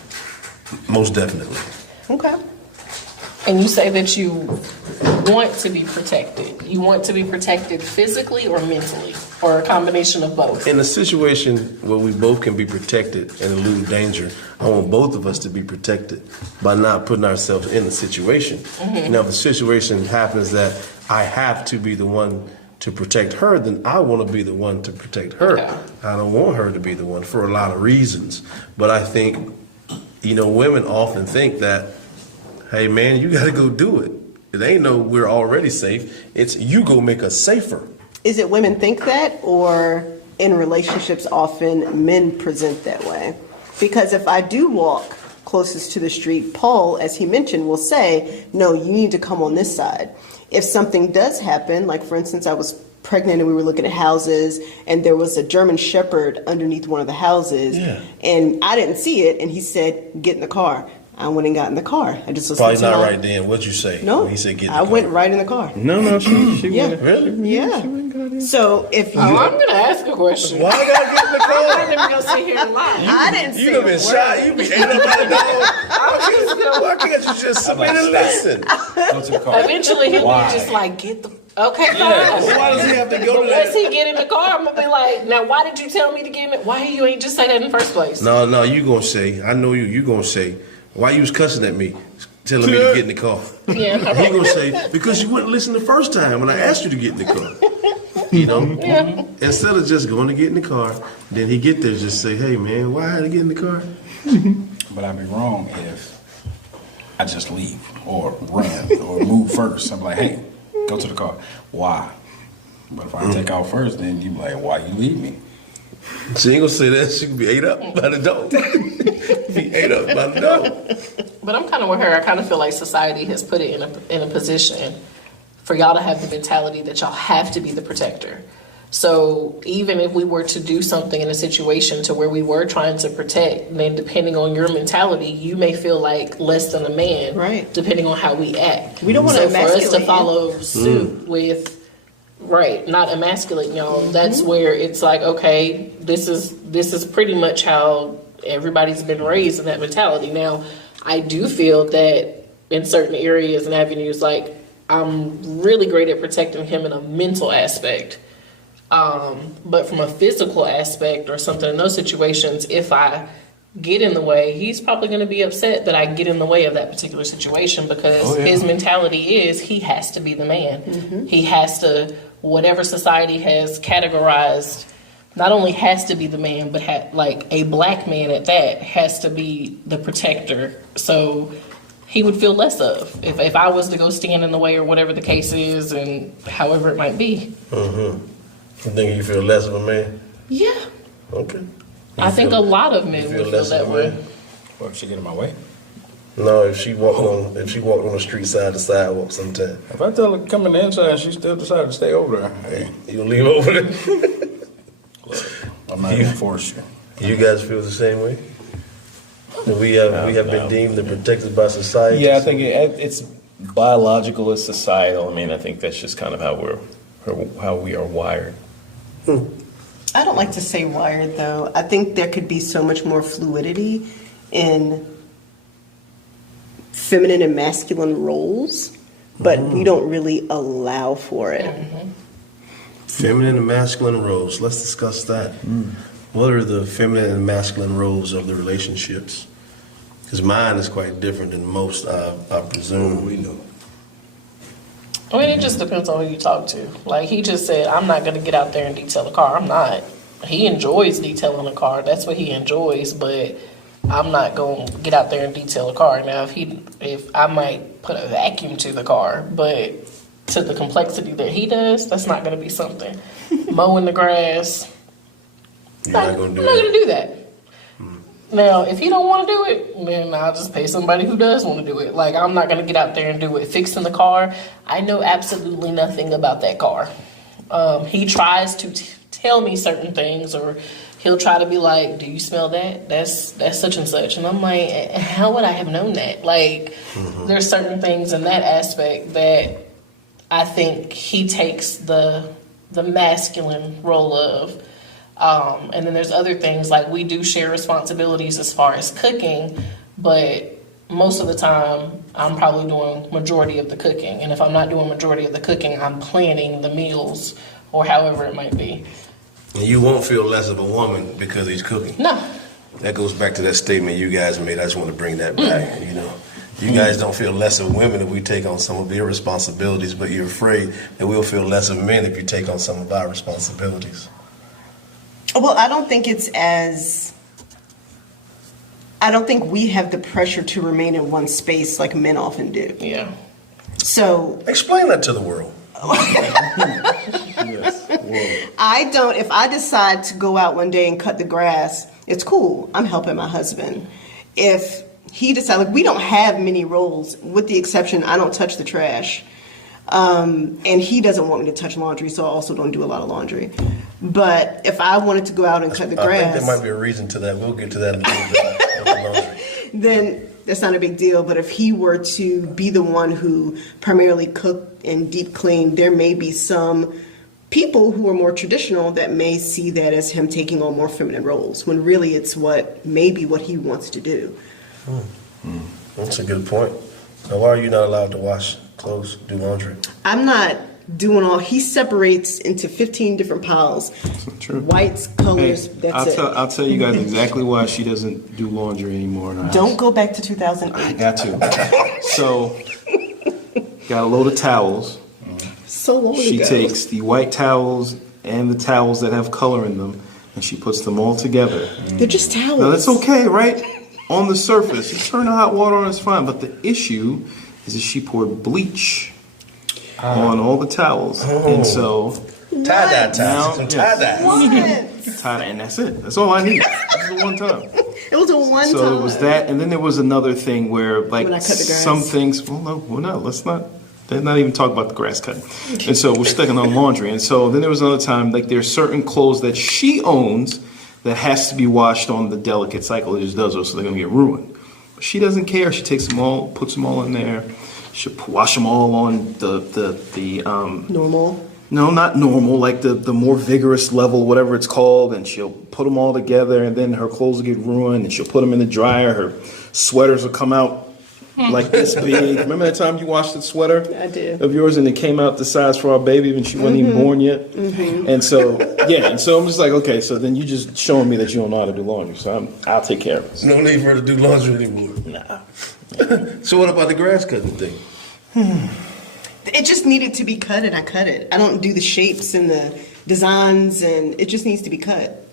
Most definitely. Okay. And you say that you want to be protected. You want to be protected physically or mentally, or a combination of both. In a situation where we both can be protected and elude danger, I want both of us to be protected by not putting ourselves in the situation. Mm-hmm. Now, if the situation happens that I have to be the one to protect her, then I want to be the one to protect her. Okay. I don't want her to be the one for a lot of reasons. But I think, women often think that, hey, man, you got to go do it. They know we're already safe. It's you go make us safer. Is it women think that, or in relationships often men present that way? Because if I do walk closest to the street, Paul, as he mentioned, will say, no, you need to come on this side. If something does happen, like for instance, I was pregnant and we were looking at houses and there was a German Shepherd underneath one of the houses, Yeah. and I didn't see it, and he said, get in the car. I went and got in the car. I just listened Probably to not my- right then. What'd you say? No, When he said get in the I car? went right in the car. No, she Yeah. went. Really? Yeah. So if you, Oh, I'm going to ask a question. Why I gotta get in the I'm car? not even going to sit here and lie. I didn't You say done a been word. shot. You be ate up by the dog. Why can't you just sit there and listen? Go to the car. Eventually, he'll Why? be just like, get the. Okay, fine. Why does he have to go But to once that? he get in the car, I'm gonna be like, now why did you tell me to get in it? Why you ain't just say that in the first place? No, you gonna say, I know you gonna say, why you was cussing at me, telling me to get in the car. Yeah. He gonna say, because you wouldn't listen the first time when I asked you to get in the car. Yeah. Instead of just going to get in the car, then he get there just say, hey man, why I had to get in the car? But I'd be wrong if I just leave or run or move first. I'm like, hey, go to the car. Why? But if I take off first, then you be like, why you leave me? She ain't gonna say that. She could be ate up by the dog. Be ate up by the dog. But I'm kind of with her. I kind of feel like society has put it in a position for y'all to have the mentality that y'all have to be the protector. So even if we were to do something in a situation to where we were trying to protect, then depending on your mentality, you may feel like less than a man, Right. depending on how we act. We don't wanna So for us emasculate to you. follow suit with, right, not emasculate y'all. That's where it's like, okay, this is pretty much how everybody's been raised in that mentality. Now, I do feel that in certain areas and avenues, like I'm really great at protecting him in a mental aspect. But from a physical aspect or something in those situations, if I get in the way, he's probably going to be upset that I get in the way of that particular situation because his mentality is he has to be the man. He has to, whatever society has categorized, not only has to be the man, but like a black man at that has to be the protector. So he would feel less of if I was to go stand in the way or whatever the case is and however it might be. You think you feel less of a man? Yeah. Okay. I think a lot of men you would feel feel less that of a way. man? What if she get in my way? No, if she walked on the street side to sidewalk sometime, If I tell her to come in the inside and she still decided to stay over there, hey, you'll leave over there. I'm not gonna force you. You guys feel the same way? We have been deemed and protected by society. Yeah, I think it's biological, it's societal. I mean, I think that's just kind of how we are wired. I don't like to say wired though. I think there could be so much more fluidity in feminine and masculine roles, but we don't really allow for it. Feminine and masculine roles. Let's discuss that. What are the feminine and masculine roles of the relationships? Because mine is quite different than most, I presume. We know. I mean, it just depends on who you talk to. Like, he just said, I'm not going to get out there and detail a car. I'm not. He enjoys detailing a car. That's what he enjoys, but I'm not going to get out there and detail a car. Now, if I might put a vacuum to the car, but to the complexity that he does, that's not going to be something. Mowing the grass, You're not going to I'm do not that. going to do that. Now, if he don't want to do it, then I'll just pay somebody who does want to do it. Like, I'm not going to get out there and do it. Fixing the car, I know absolutely nothing about that car. He tries to tell me certain things, or he'll try to be like, do you smell that? That's such and such. And I'm like, how would I have known that? Like, there's certain things in that aspect that I think he takes the masculine role of. And then there's other things, like we do share responsibilities as far as cooking, but most of the time I'm probably doing majority of the cooking. And if I'm not doing majority of the cooking, I'm planning the meals or however it might be. And you won't feel less of a woman because he's cooking. No. That goes back to that statement you guys made. I just want to bring that back. You know, you guys don't feel less of women if we take on some of your responsibilities, but you're afraid that we'll feel less of men if you take on some of our responsibilities. Well, I don't think we have the pressure to remain in one space like men often do. Yeah. So Explain that to the world. I don't, if I decide to go out one day and cut the grass, it's cool. I'm helping my husband. If he decides, like, we don't have many roles, with the exception, I don't touch the trash. And he doesn't want me to touch laundry, so I also don't do a lot of laundry. But if I wanted to go out and cut the I grass, think there might be a reason to that. We'll get to that in a little bit. With the laundry. then that's not a big deal. But if he were to be the one who primarily cooked and deep cleaned, there may be some people who are more traditional that may see that as him taking on more feminine roles, when really it's maybe what he wants to do. That's a good point. Now, why are you not allowed to wash clothes, do laundry? I'm not doing all. He separates into 15 different piles. True. Whites, colors. Hey, That's it. I'll tell you guys exactly why she doesn't do laundry anymore in our house. Don't go back to I 2008. got to. So, got a load of towels. So long She ago. takes the white towels and the towels that have color in them, and she puts them all together. They're just towels. Now, that's okay, right? On the surface. You turn the hot water on, it's fine. But the issue is that she poured bleach on all the towels. And so, Tie-dye Now, ties. Some yes. tie-dye. tie and that's it. That's all I need. This is the one time. It was a one time. So it was that, and then there was another thing where, like, When I cut the grass. some things. Well, no, let's not. Let's not even talk about the grass cutting. And so we're sticking on laundry. And so then there was another time, like, there's certain clothes that she owns that has to be washed on the delicate cycle. It just does, or so they're gonna get ruined. But she doesn't care. She takes them all, puts them all in there. She'll wash them all on the normal. No, not normal, like the more vigorous level, whatever it's called, and she'll put them all together, and then her clothes will get ruined, and she'll put them in the dryer. Her sweaters will come out like this big. Remember that time you washed the sweater I did. of yours, and it came out the size for our baby, and she wasn't even born yet? And so, and so I'm just like, okay, so then you just showing me that you don't know how to do laundry, so I'll take care of it. No need for her to do laundry anymore. Nah. So what about the grass cutting thing? It just needed to be cut, and I cut it. I don't do the shapes and the designs, and it just needs to be cut.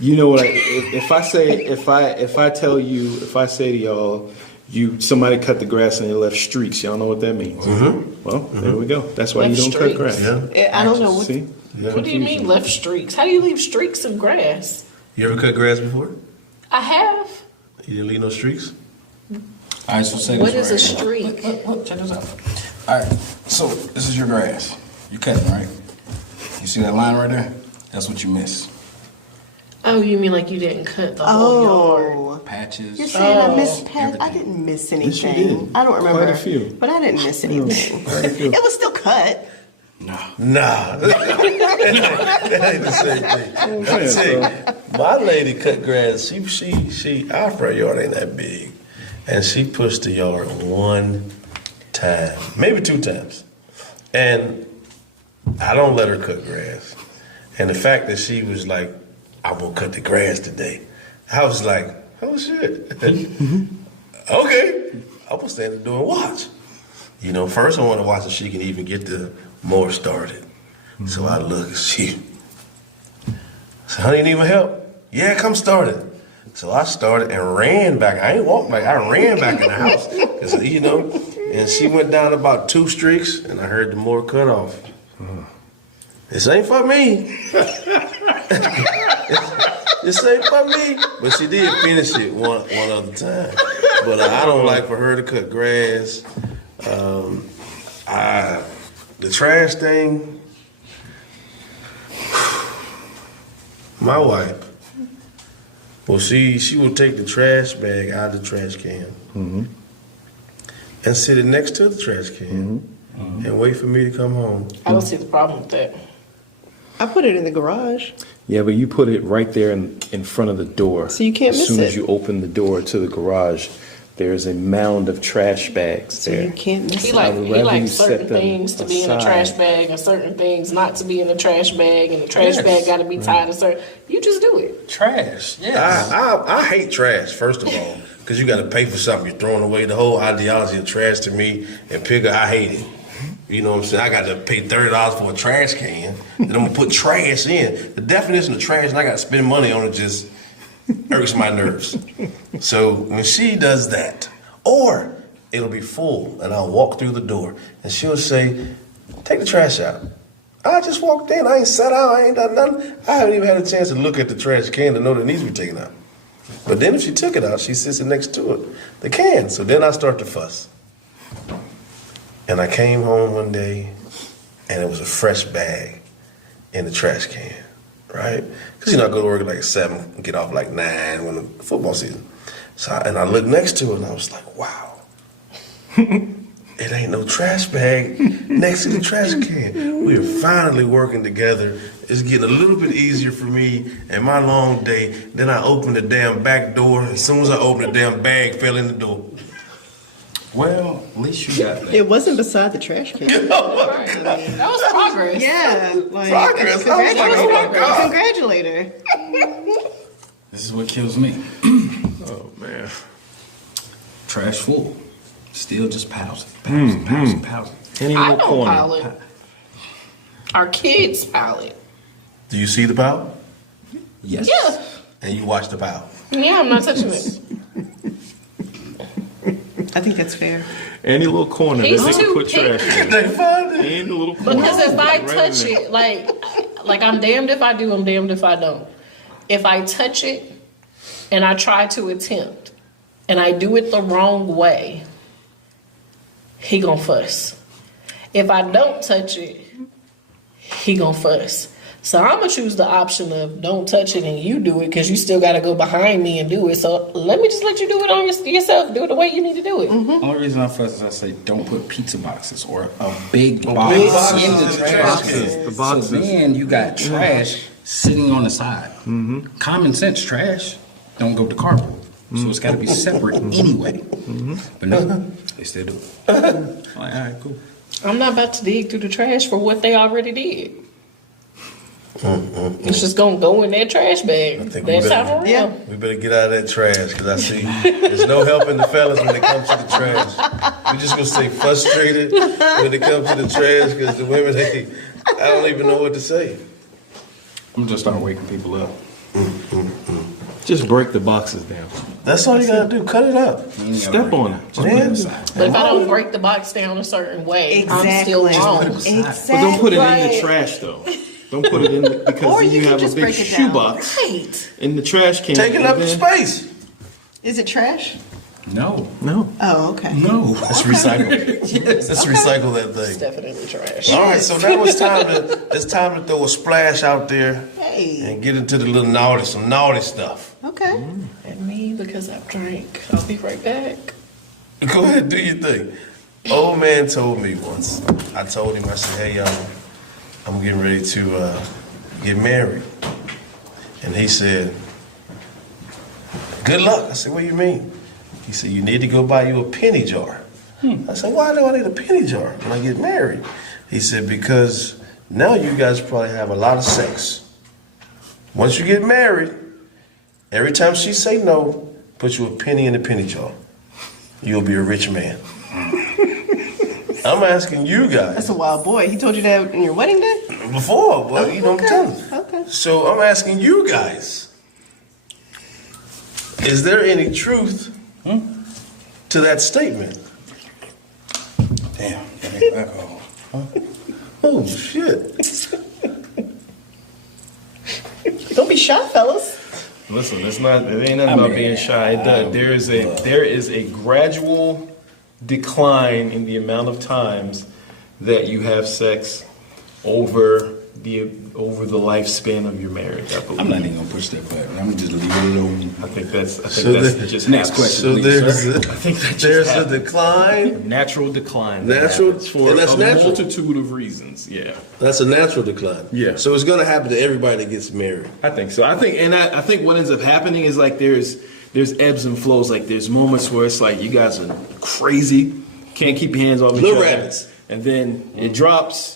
You know what? If I say to y'all, somebody cut the grass and they left streaks, y'all know what that means. Well, there we go. That's why Left you don't cut streaks. grass. Yeah. I don't know what. See, What do you mean left streaks? How do you leave streaks of grass? You ever cut grass before? I have. You didn't leave no streaks? All right, so say What this is a right. streak? Look, check this out. All right, so this is your grass. You cutting, right? You see that line right there? That's what you miss. Oh, you mean like you didn't cut the whole yard? Oh. Patches. You're saying I missed everything. Pat? I didn't miss Yes, you anything. did. I don't remember. Quite a few. But I didn't miss anything. It was still cut. No. Nah. That ain't the same thing. I tell you, my lady cut grass. She our front yard ain't that big, and she pushed the yard one time, maybe 2 times, and I don't let her cut grass. And the fact that she was like, "I'm gonna cut the grass today," I was like, "Oh shit, okay, I'm gonna stand at the door and watch." You know, first I want to watch if she can even get the mower started. So I look, she said, "Honey, you need my help?" "Yeah, come start it." So I started and ran back. I ain't walked back. I ran back in the house. 'Cause, you know, and she went down about 2 streaks, and I heard the mower cut off. This ain't for me. This ain't for me. But she did finish it one other time. But I don't like for her to cut grass. The trash thing, my wife, well, she will take the trash bag out of the trash can and sit it next to the trash can and wait for me to come home. I don't see the problem with that. I put it in the garage. Yeah, but you put it right there in front of the door. So you can't as miss soon it. as you open the door to the garage, there's a mound of trash bags So there. you can't miss He it. I would rather likes you certain set them things to be in a aside. trash bag and certain things not to be in a trash bag, and the trash bag got to be tied to certain. You just do it. Trash. Yes. I hate trash, first of all, because you got to pay for something you're throwing away. The whole ideology of trash to me and picker, I hate it. You know what I'm saying? I got to pay $30 for a trash can, and I'm going to put trash in. The definition of trash, and I got to spend money on it, just irks my nerves. So when she does that, or it'll be full, and I'll walk through the door, and she'll say, "Take the trash out." I just walked in. I ain't sat out. I ain't done nothing. I haven't even had a chance to look at the trash can to know that it needs to be taken out. But then if she took it out, she sits it next to it, the can. So then I start to fuss. And I came home one day, and it was a fresh bag in the trash can, right? Because, you know, I go to work at like 7 and get off like 9 when the football season. So I looked next to it, and I was like, wow. It ain't no trash bag next to the trash can. We are finally working together. It's getting a little bit easier for me and my long day. Then I opened the damn back door. As soon as I opened the damn bag, fell in the door. Well, at least you got that. It wasn't beside the trash can. That was progress. Yeah, like Progress. I was like, oh my God. Congratulate her. This is what kills me. Oh man. Trash full. Still just piles it. Any I little don't corner. pile it. Our kids pile it. Do you see the pile? Yes. Yeah. And you watch the pile. Yeah, I'm not touching it. I think that's fair. Any little corner He's that they too can put trash in. They find it. Any little corner. Because if I Right in touch there. it, like I'm damned if I do, I'm damned if I don't. If I touch it and I try to attempt and I do it the wrong way, he gonna fuss. If I don't touch it, he gonna fuss. So I'm gonna choose the option of don't touch it and you do it because you still gotta go behind me and do it. So let me just let you do it on yourself. Do it the way you need to do it. Only reason I fuss is I say don't put pizza boxes or a big box boxes in in the the trash trash can. can. The boxes. So then you got trash sitting on the side. Common sense trash don't go to cardboard. So it's got to be separate anyway. But no, they still do it. I'm like, all right, cool. I'm not about to dig through the trash for what they already did. It's just gonna go in that trash bag. think we That better- time around. Yeah. We better get out of that trash because I see there's no helping the fellas when it comes to the trash. We just gonna stay frustrated when it comes to the trash because the women, I don't even know what to say. I'm just start waking people up. Just break the boxes down. That's all you gotta do. Cut it up. Step on it. Just put it aside. But if I don't break the box down a certain way, I'm still Exactly. wrong. Just put it aside. Exactly. But don't put it in Right. the trash though. Don't put it in because Or then you you can have a just big break it down. shoebox Right. in the trash can. Taking and up then- space. Is it trash? No. No. Oh, okay. No. Let's recycle. Yes, let's recycle that It's thing. definitely trash. All right, so now it's time to throw a splash out there Hey. and get into the little some naughty stuff. Okay. And me, because I've drank. I'll be right back. Go ahead, do your thing. Old man told me once. I told him, I said, "Hey, I'm getting ready to get married," and he said, "Good luck." I said, "What do you mean?" He said, "You need to go buy you a penny jar." I said, "Why do I need a penny jar when I get married?" He said, "Because now you guys probably have a lot of sex. Once you get married, every time she say no, put you a penny in the penny jar. You'll be a rich man." I'm asking you guys. That's a wild boy. He told you that in your wedding day? Before, well, you know what I'm telling you. Okay. So I'm asking you guys, is there any truth to that statement? Damn. That ain't alcohol. Oh, shit. Don't be shy, fellas. Listen, it ain't nothing about being shy. There is a gradual decline in the amount of times that you have sex over the lifespan of your marriage. I believe. I'm not even gonna push that button. I'm just leave it alone. I think that's just Next happens. question, So please, there's sir. a, I think that just there's a happens. decline. Natural decline. that Natural- happens for and that's a natural. multitude of reasons. Yeah, That's a natural decline. Yeah. So it's going to happen to everybody that gets married. I think so. I think what ends up happening is like there's ebbs and flows. Like there's moments where it's like you guys are crazy, can't keep your hands off each Little other, rabbits. and then it drops.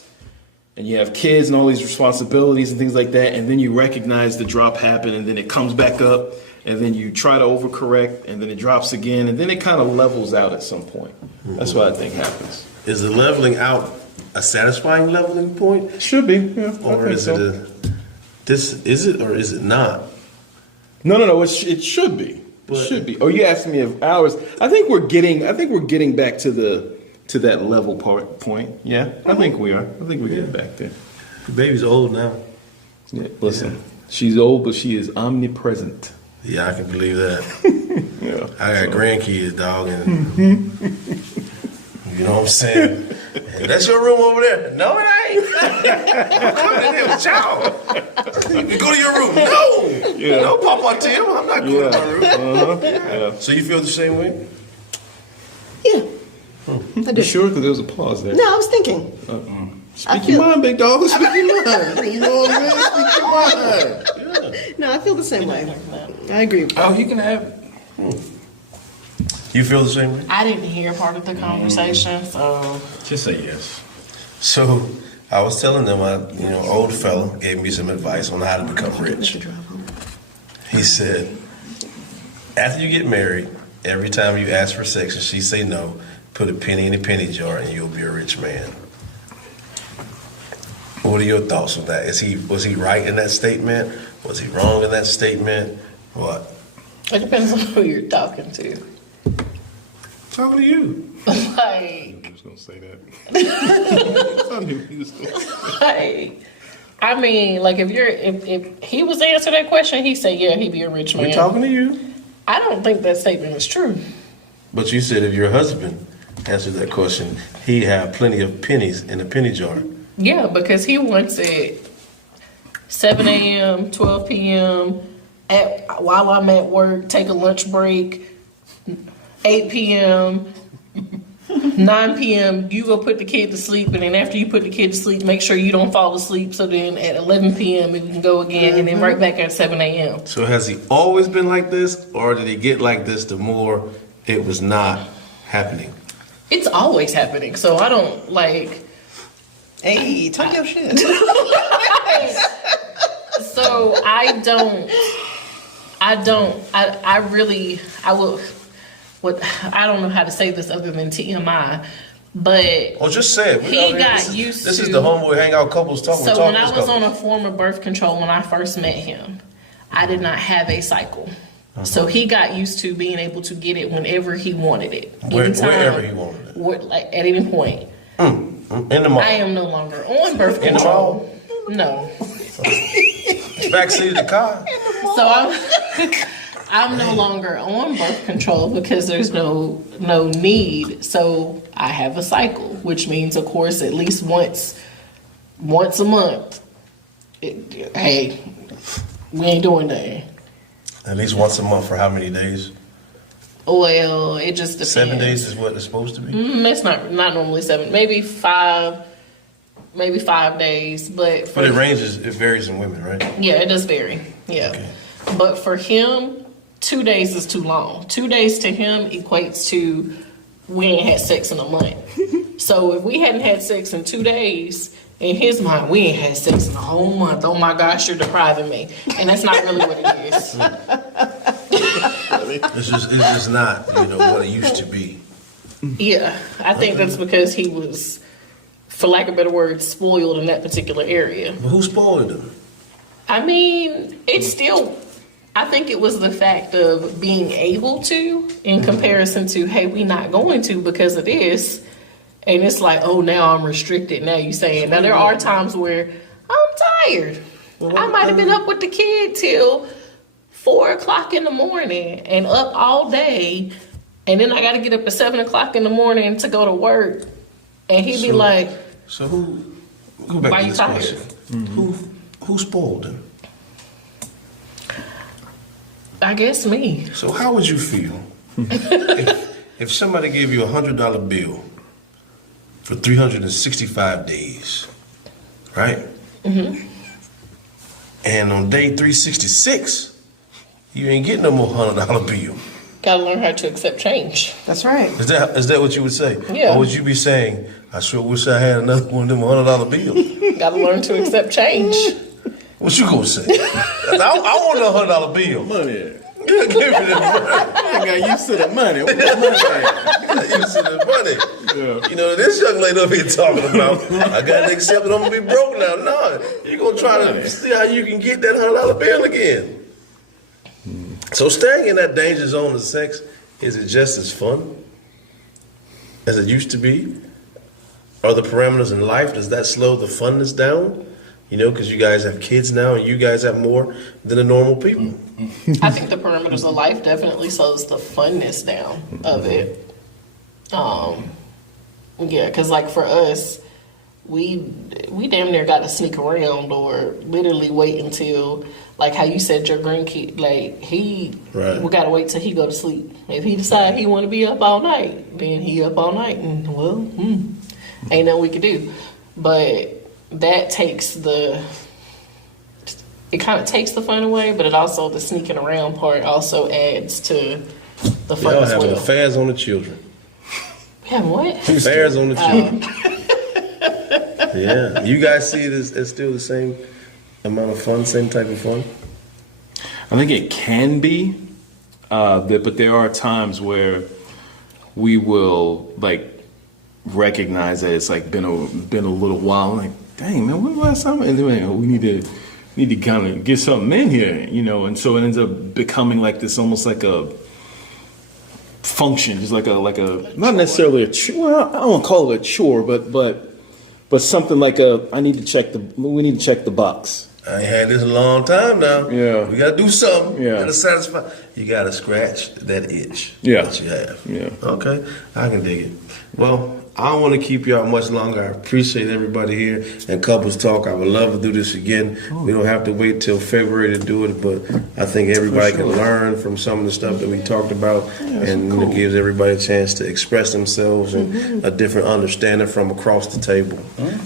And you have kids and all these responsibilities and things like that, and then you recognize the drop happened, and then it comes back up, and then you try to overcorrect, and then it drops again, and then it kind of levels out at some point. That's what I think happens. Is the leveling out a satisfying leveling point? It should be, yeah. Or is it is it or is it not? No. It should be. But- It should be. Oh, you asking me if ours? I think we're getting back to that level point. Yeah, I think we are. I think we're getting back there. The baby's old now. Yeah, listen, she's old, but she is omnipresent. Yeah, I can believe that. Yeah. I got grandkids, dog, and you know what I'm saying? Hey, that's your room over there. No, it ain't. I'm coming in here with y'all. You go to your room. No. Yeah. No, Papa Tim. I'm not going to my room. Yeah. So you feel the same way? Yeah. I You do. sure? Because there was a pause there. No, I was thinking. Speak your mind, big dog. Speak your mind. You know what I'm saying? Speak your mind. No, I feel the same way. I agree. Oh, you can have it. You feel the same way? I didn't hear part of the conversation, so Just say yes. So I was telling them, old fella gave me some advice on how to become rich. He said, after you get married, every time you ask for sex and she say no, put a penny in a penny jar and you'll be a rich man. What are your thoughts on that? Was he right in that statement? Was he wrong in that statement? What? it depends on who you're talking to. Talking to you. Like, I was going to say that. I knew he was going to say like, I mean, like if he was to answer that question, he said, yeah, he'd be a rich man. We're talking to you. I don't think that statement is true. But you said if your husband answered that question, he'd have plenty of pennies in a penny jar. Yeah, because he wants it 7 a.m., 12 p.m., while I'm at work, take a lunch break, 8 p.m., 9 p.m., you go put the kid to sleep, and then after you put the kid to sleep, make sure you don't fall asleep, so then at 11 p.m. we can go again, and then right back at 7 a.m. So has he always been like this, or did he get like this the more it was not happening? It's always happening, so I don't, like... Hey, talk your shit. So I don't know how to say this other than TMI, but Well, just say it. He got used This is to- the homeboy hangout couples talk. so when I was on a form of birth control when I first met him, I did not have a cycle. So he got used to being able to get it whenever he wanted it. Anytime, wherever he wanted it. like at any point. In the mall. I am no longer on birth control. No. Backseat of the car. So I'm no longer on birth control because there's no need. So I have a cycle, which means, of course, at least once a month. Hey, we ain't doing that. At least once a month for how many days? Well, it just depends. 7 days is what it's supposed to be. It's not normally 7, maybe 5 days, but But it ranges. It varies in women, right? yeah, it does vary. Yeah, Okay. but for him, 2 days is too long. 2 days to him equates to we ain't had sex in a month. So if we hadn't had sex in 2 days, in his mind, we ain't had sex in a whole month. Oh my gosh, you're depriving me, and that's not really what it is. It's just not, what it used to be. Yeah, I think that's because he was, for lack of a better word, spoiled in that particular area. But who spoiled him? I mean, it's still, I think it was the fact of being able to in comparison to, hey, we not going to because of this. And it's like, oh, now I'm restricted. Now you saying, now there are times where I'm tired. I might have been up with the kid till 4 o'clock in the morning and up all day. And then I got to get up at 7 o'clock in the morning to go to work. And he'd be like, So go back Why to you this tired? question. Who spoiled him? I guess me. So how would you feel if somebody gave you $100 bill for 365 days, right? Mm-hmm. And on day 366, you ain't getting no more $100 bill. Gotta learn how to accept change. That's right. Is that what you would say? Yeah. Or would you be saying, I sure wish I had another one of them $100 bills? Gotta learn to accept change. What you gonna say? I want a $100 bill. Money. Give me the money. I got used to the money. Where the money at? You see the money. Yeah. This young lady up here talking about, I gotta accept it, I'm gonna be broke now. No, you're gonna try to see how you can get that $100 bill again. So staying in that danger zone of sex, is it just as fun as it used to be? Are the parameters in life, does that slow the funness down? Because you guys have kids now and you guys have more than the normal people. I think the parameters of life definitely slows the funness down of it. Yeah, because like for us, we damn near got to sneak around or literally wait until, like how you said your grandkid, like we got to wait till he go to sleep. If he decide he want to be up all night, then he up all night, and ain't nothing we could do. But that takes it kind of takes the fun away, but it also, the sneaking around part also adds to the fun Y'all as having well. affairs on the children. We having what? Affairs on the children. Yeah. You guys see it as still the same amount of fun, same type of fun? I think it can be, but there are times where we will recognize that it's been a little while. Like, dang man, when was last time? And then we need to kind of get something in here, And so it ends up becoming like this, almost like a function, just like a not necessarily a chore. Well, I don't want to call it a chore, but something like we need to check the box. I ain't had this a long time now. Yeah. We gotta do something. Yeah. Gotta satisfy. You gotta scratch that itch. Yeah. That you have. Yeah. Okay. I can dig it. Well, I don't want to keep y'all much longer. I appreciate everybody here and Couples Talk. I would love to do this again. We don't have to wait till February to do it, but I think everybody can learn from some of the stuff that we talked about, and it gives everybody a chance to express themselves and a different understanding from across the table.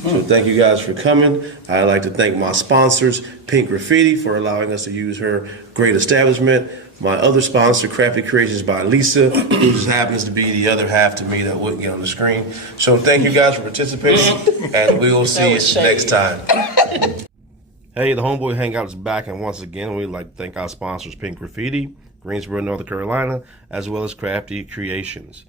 So thank you guys for coming. I'd like to thank my sponsors, Pink Graffiti, for allowing us to use her great establishment. My other sponsor, Crafty Creations by Lisa, who just happens to be the other half to me that wouldn't get on the screen. So thank you guys for participating, and we will see you next time. Hey, the Homeboy Hangout is back, and once again, we'd like to thank our sponsors, Pink Graffiti, Greensboro, North Carolina, as well as Crafty Creations.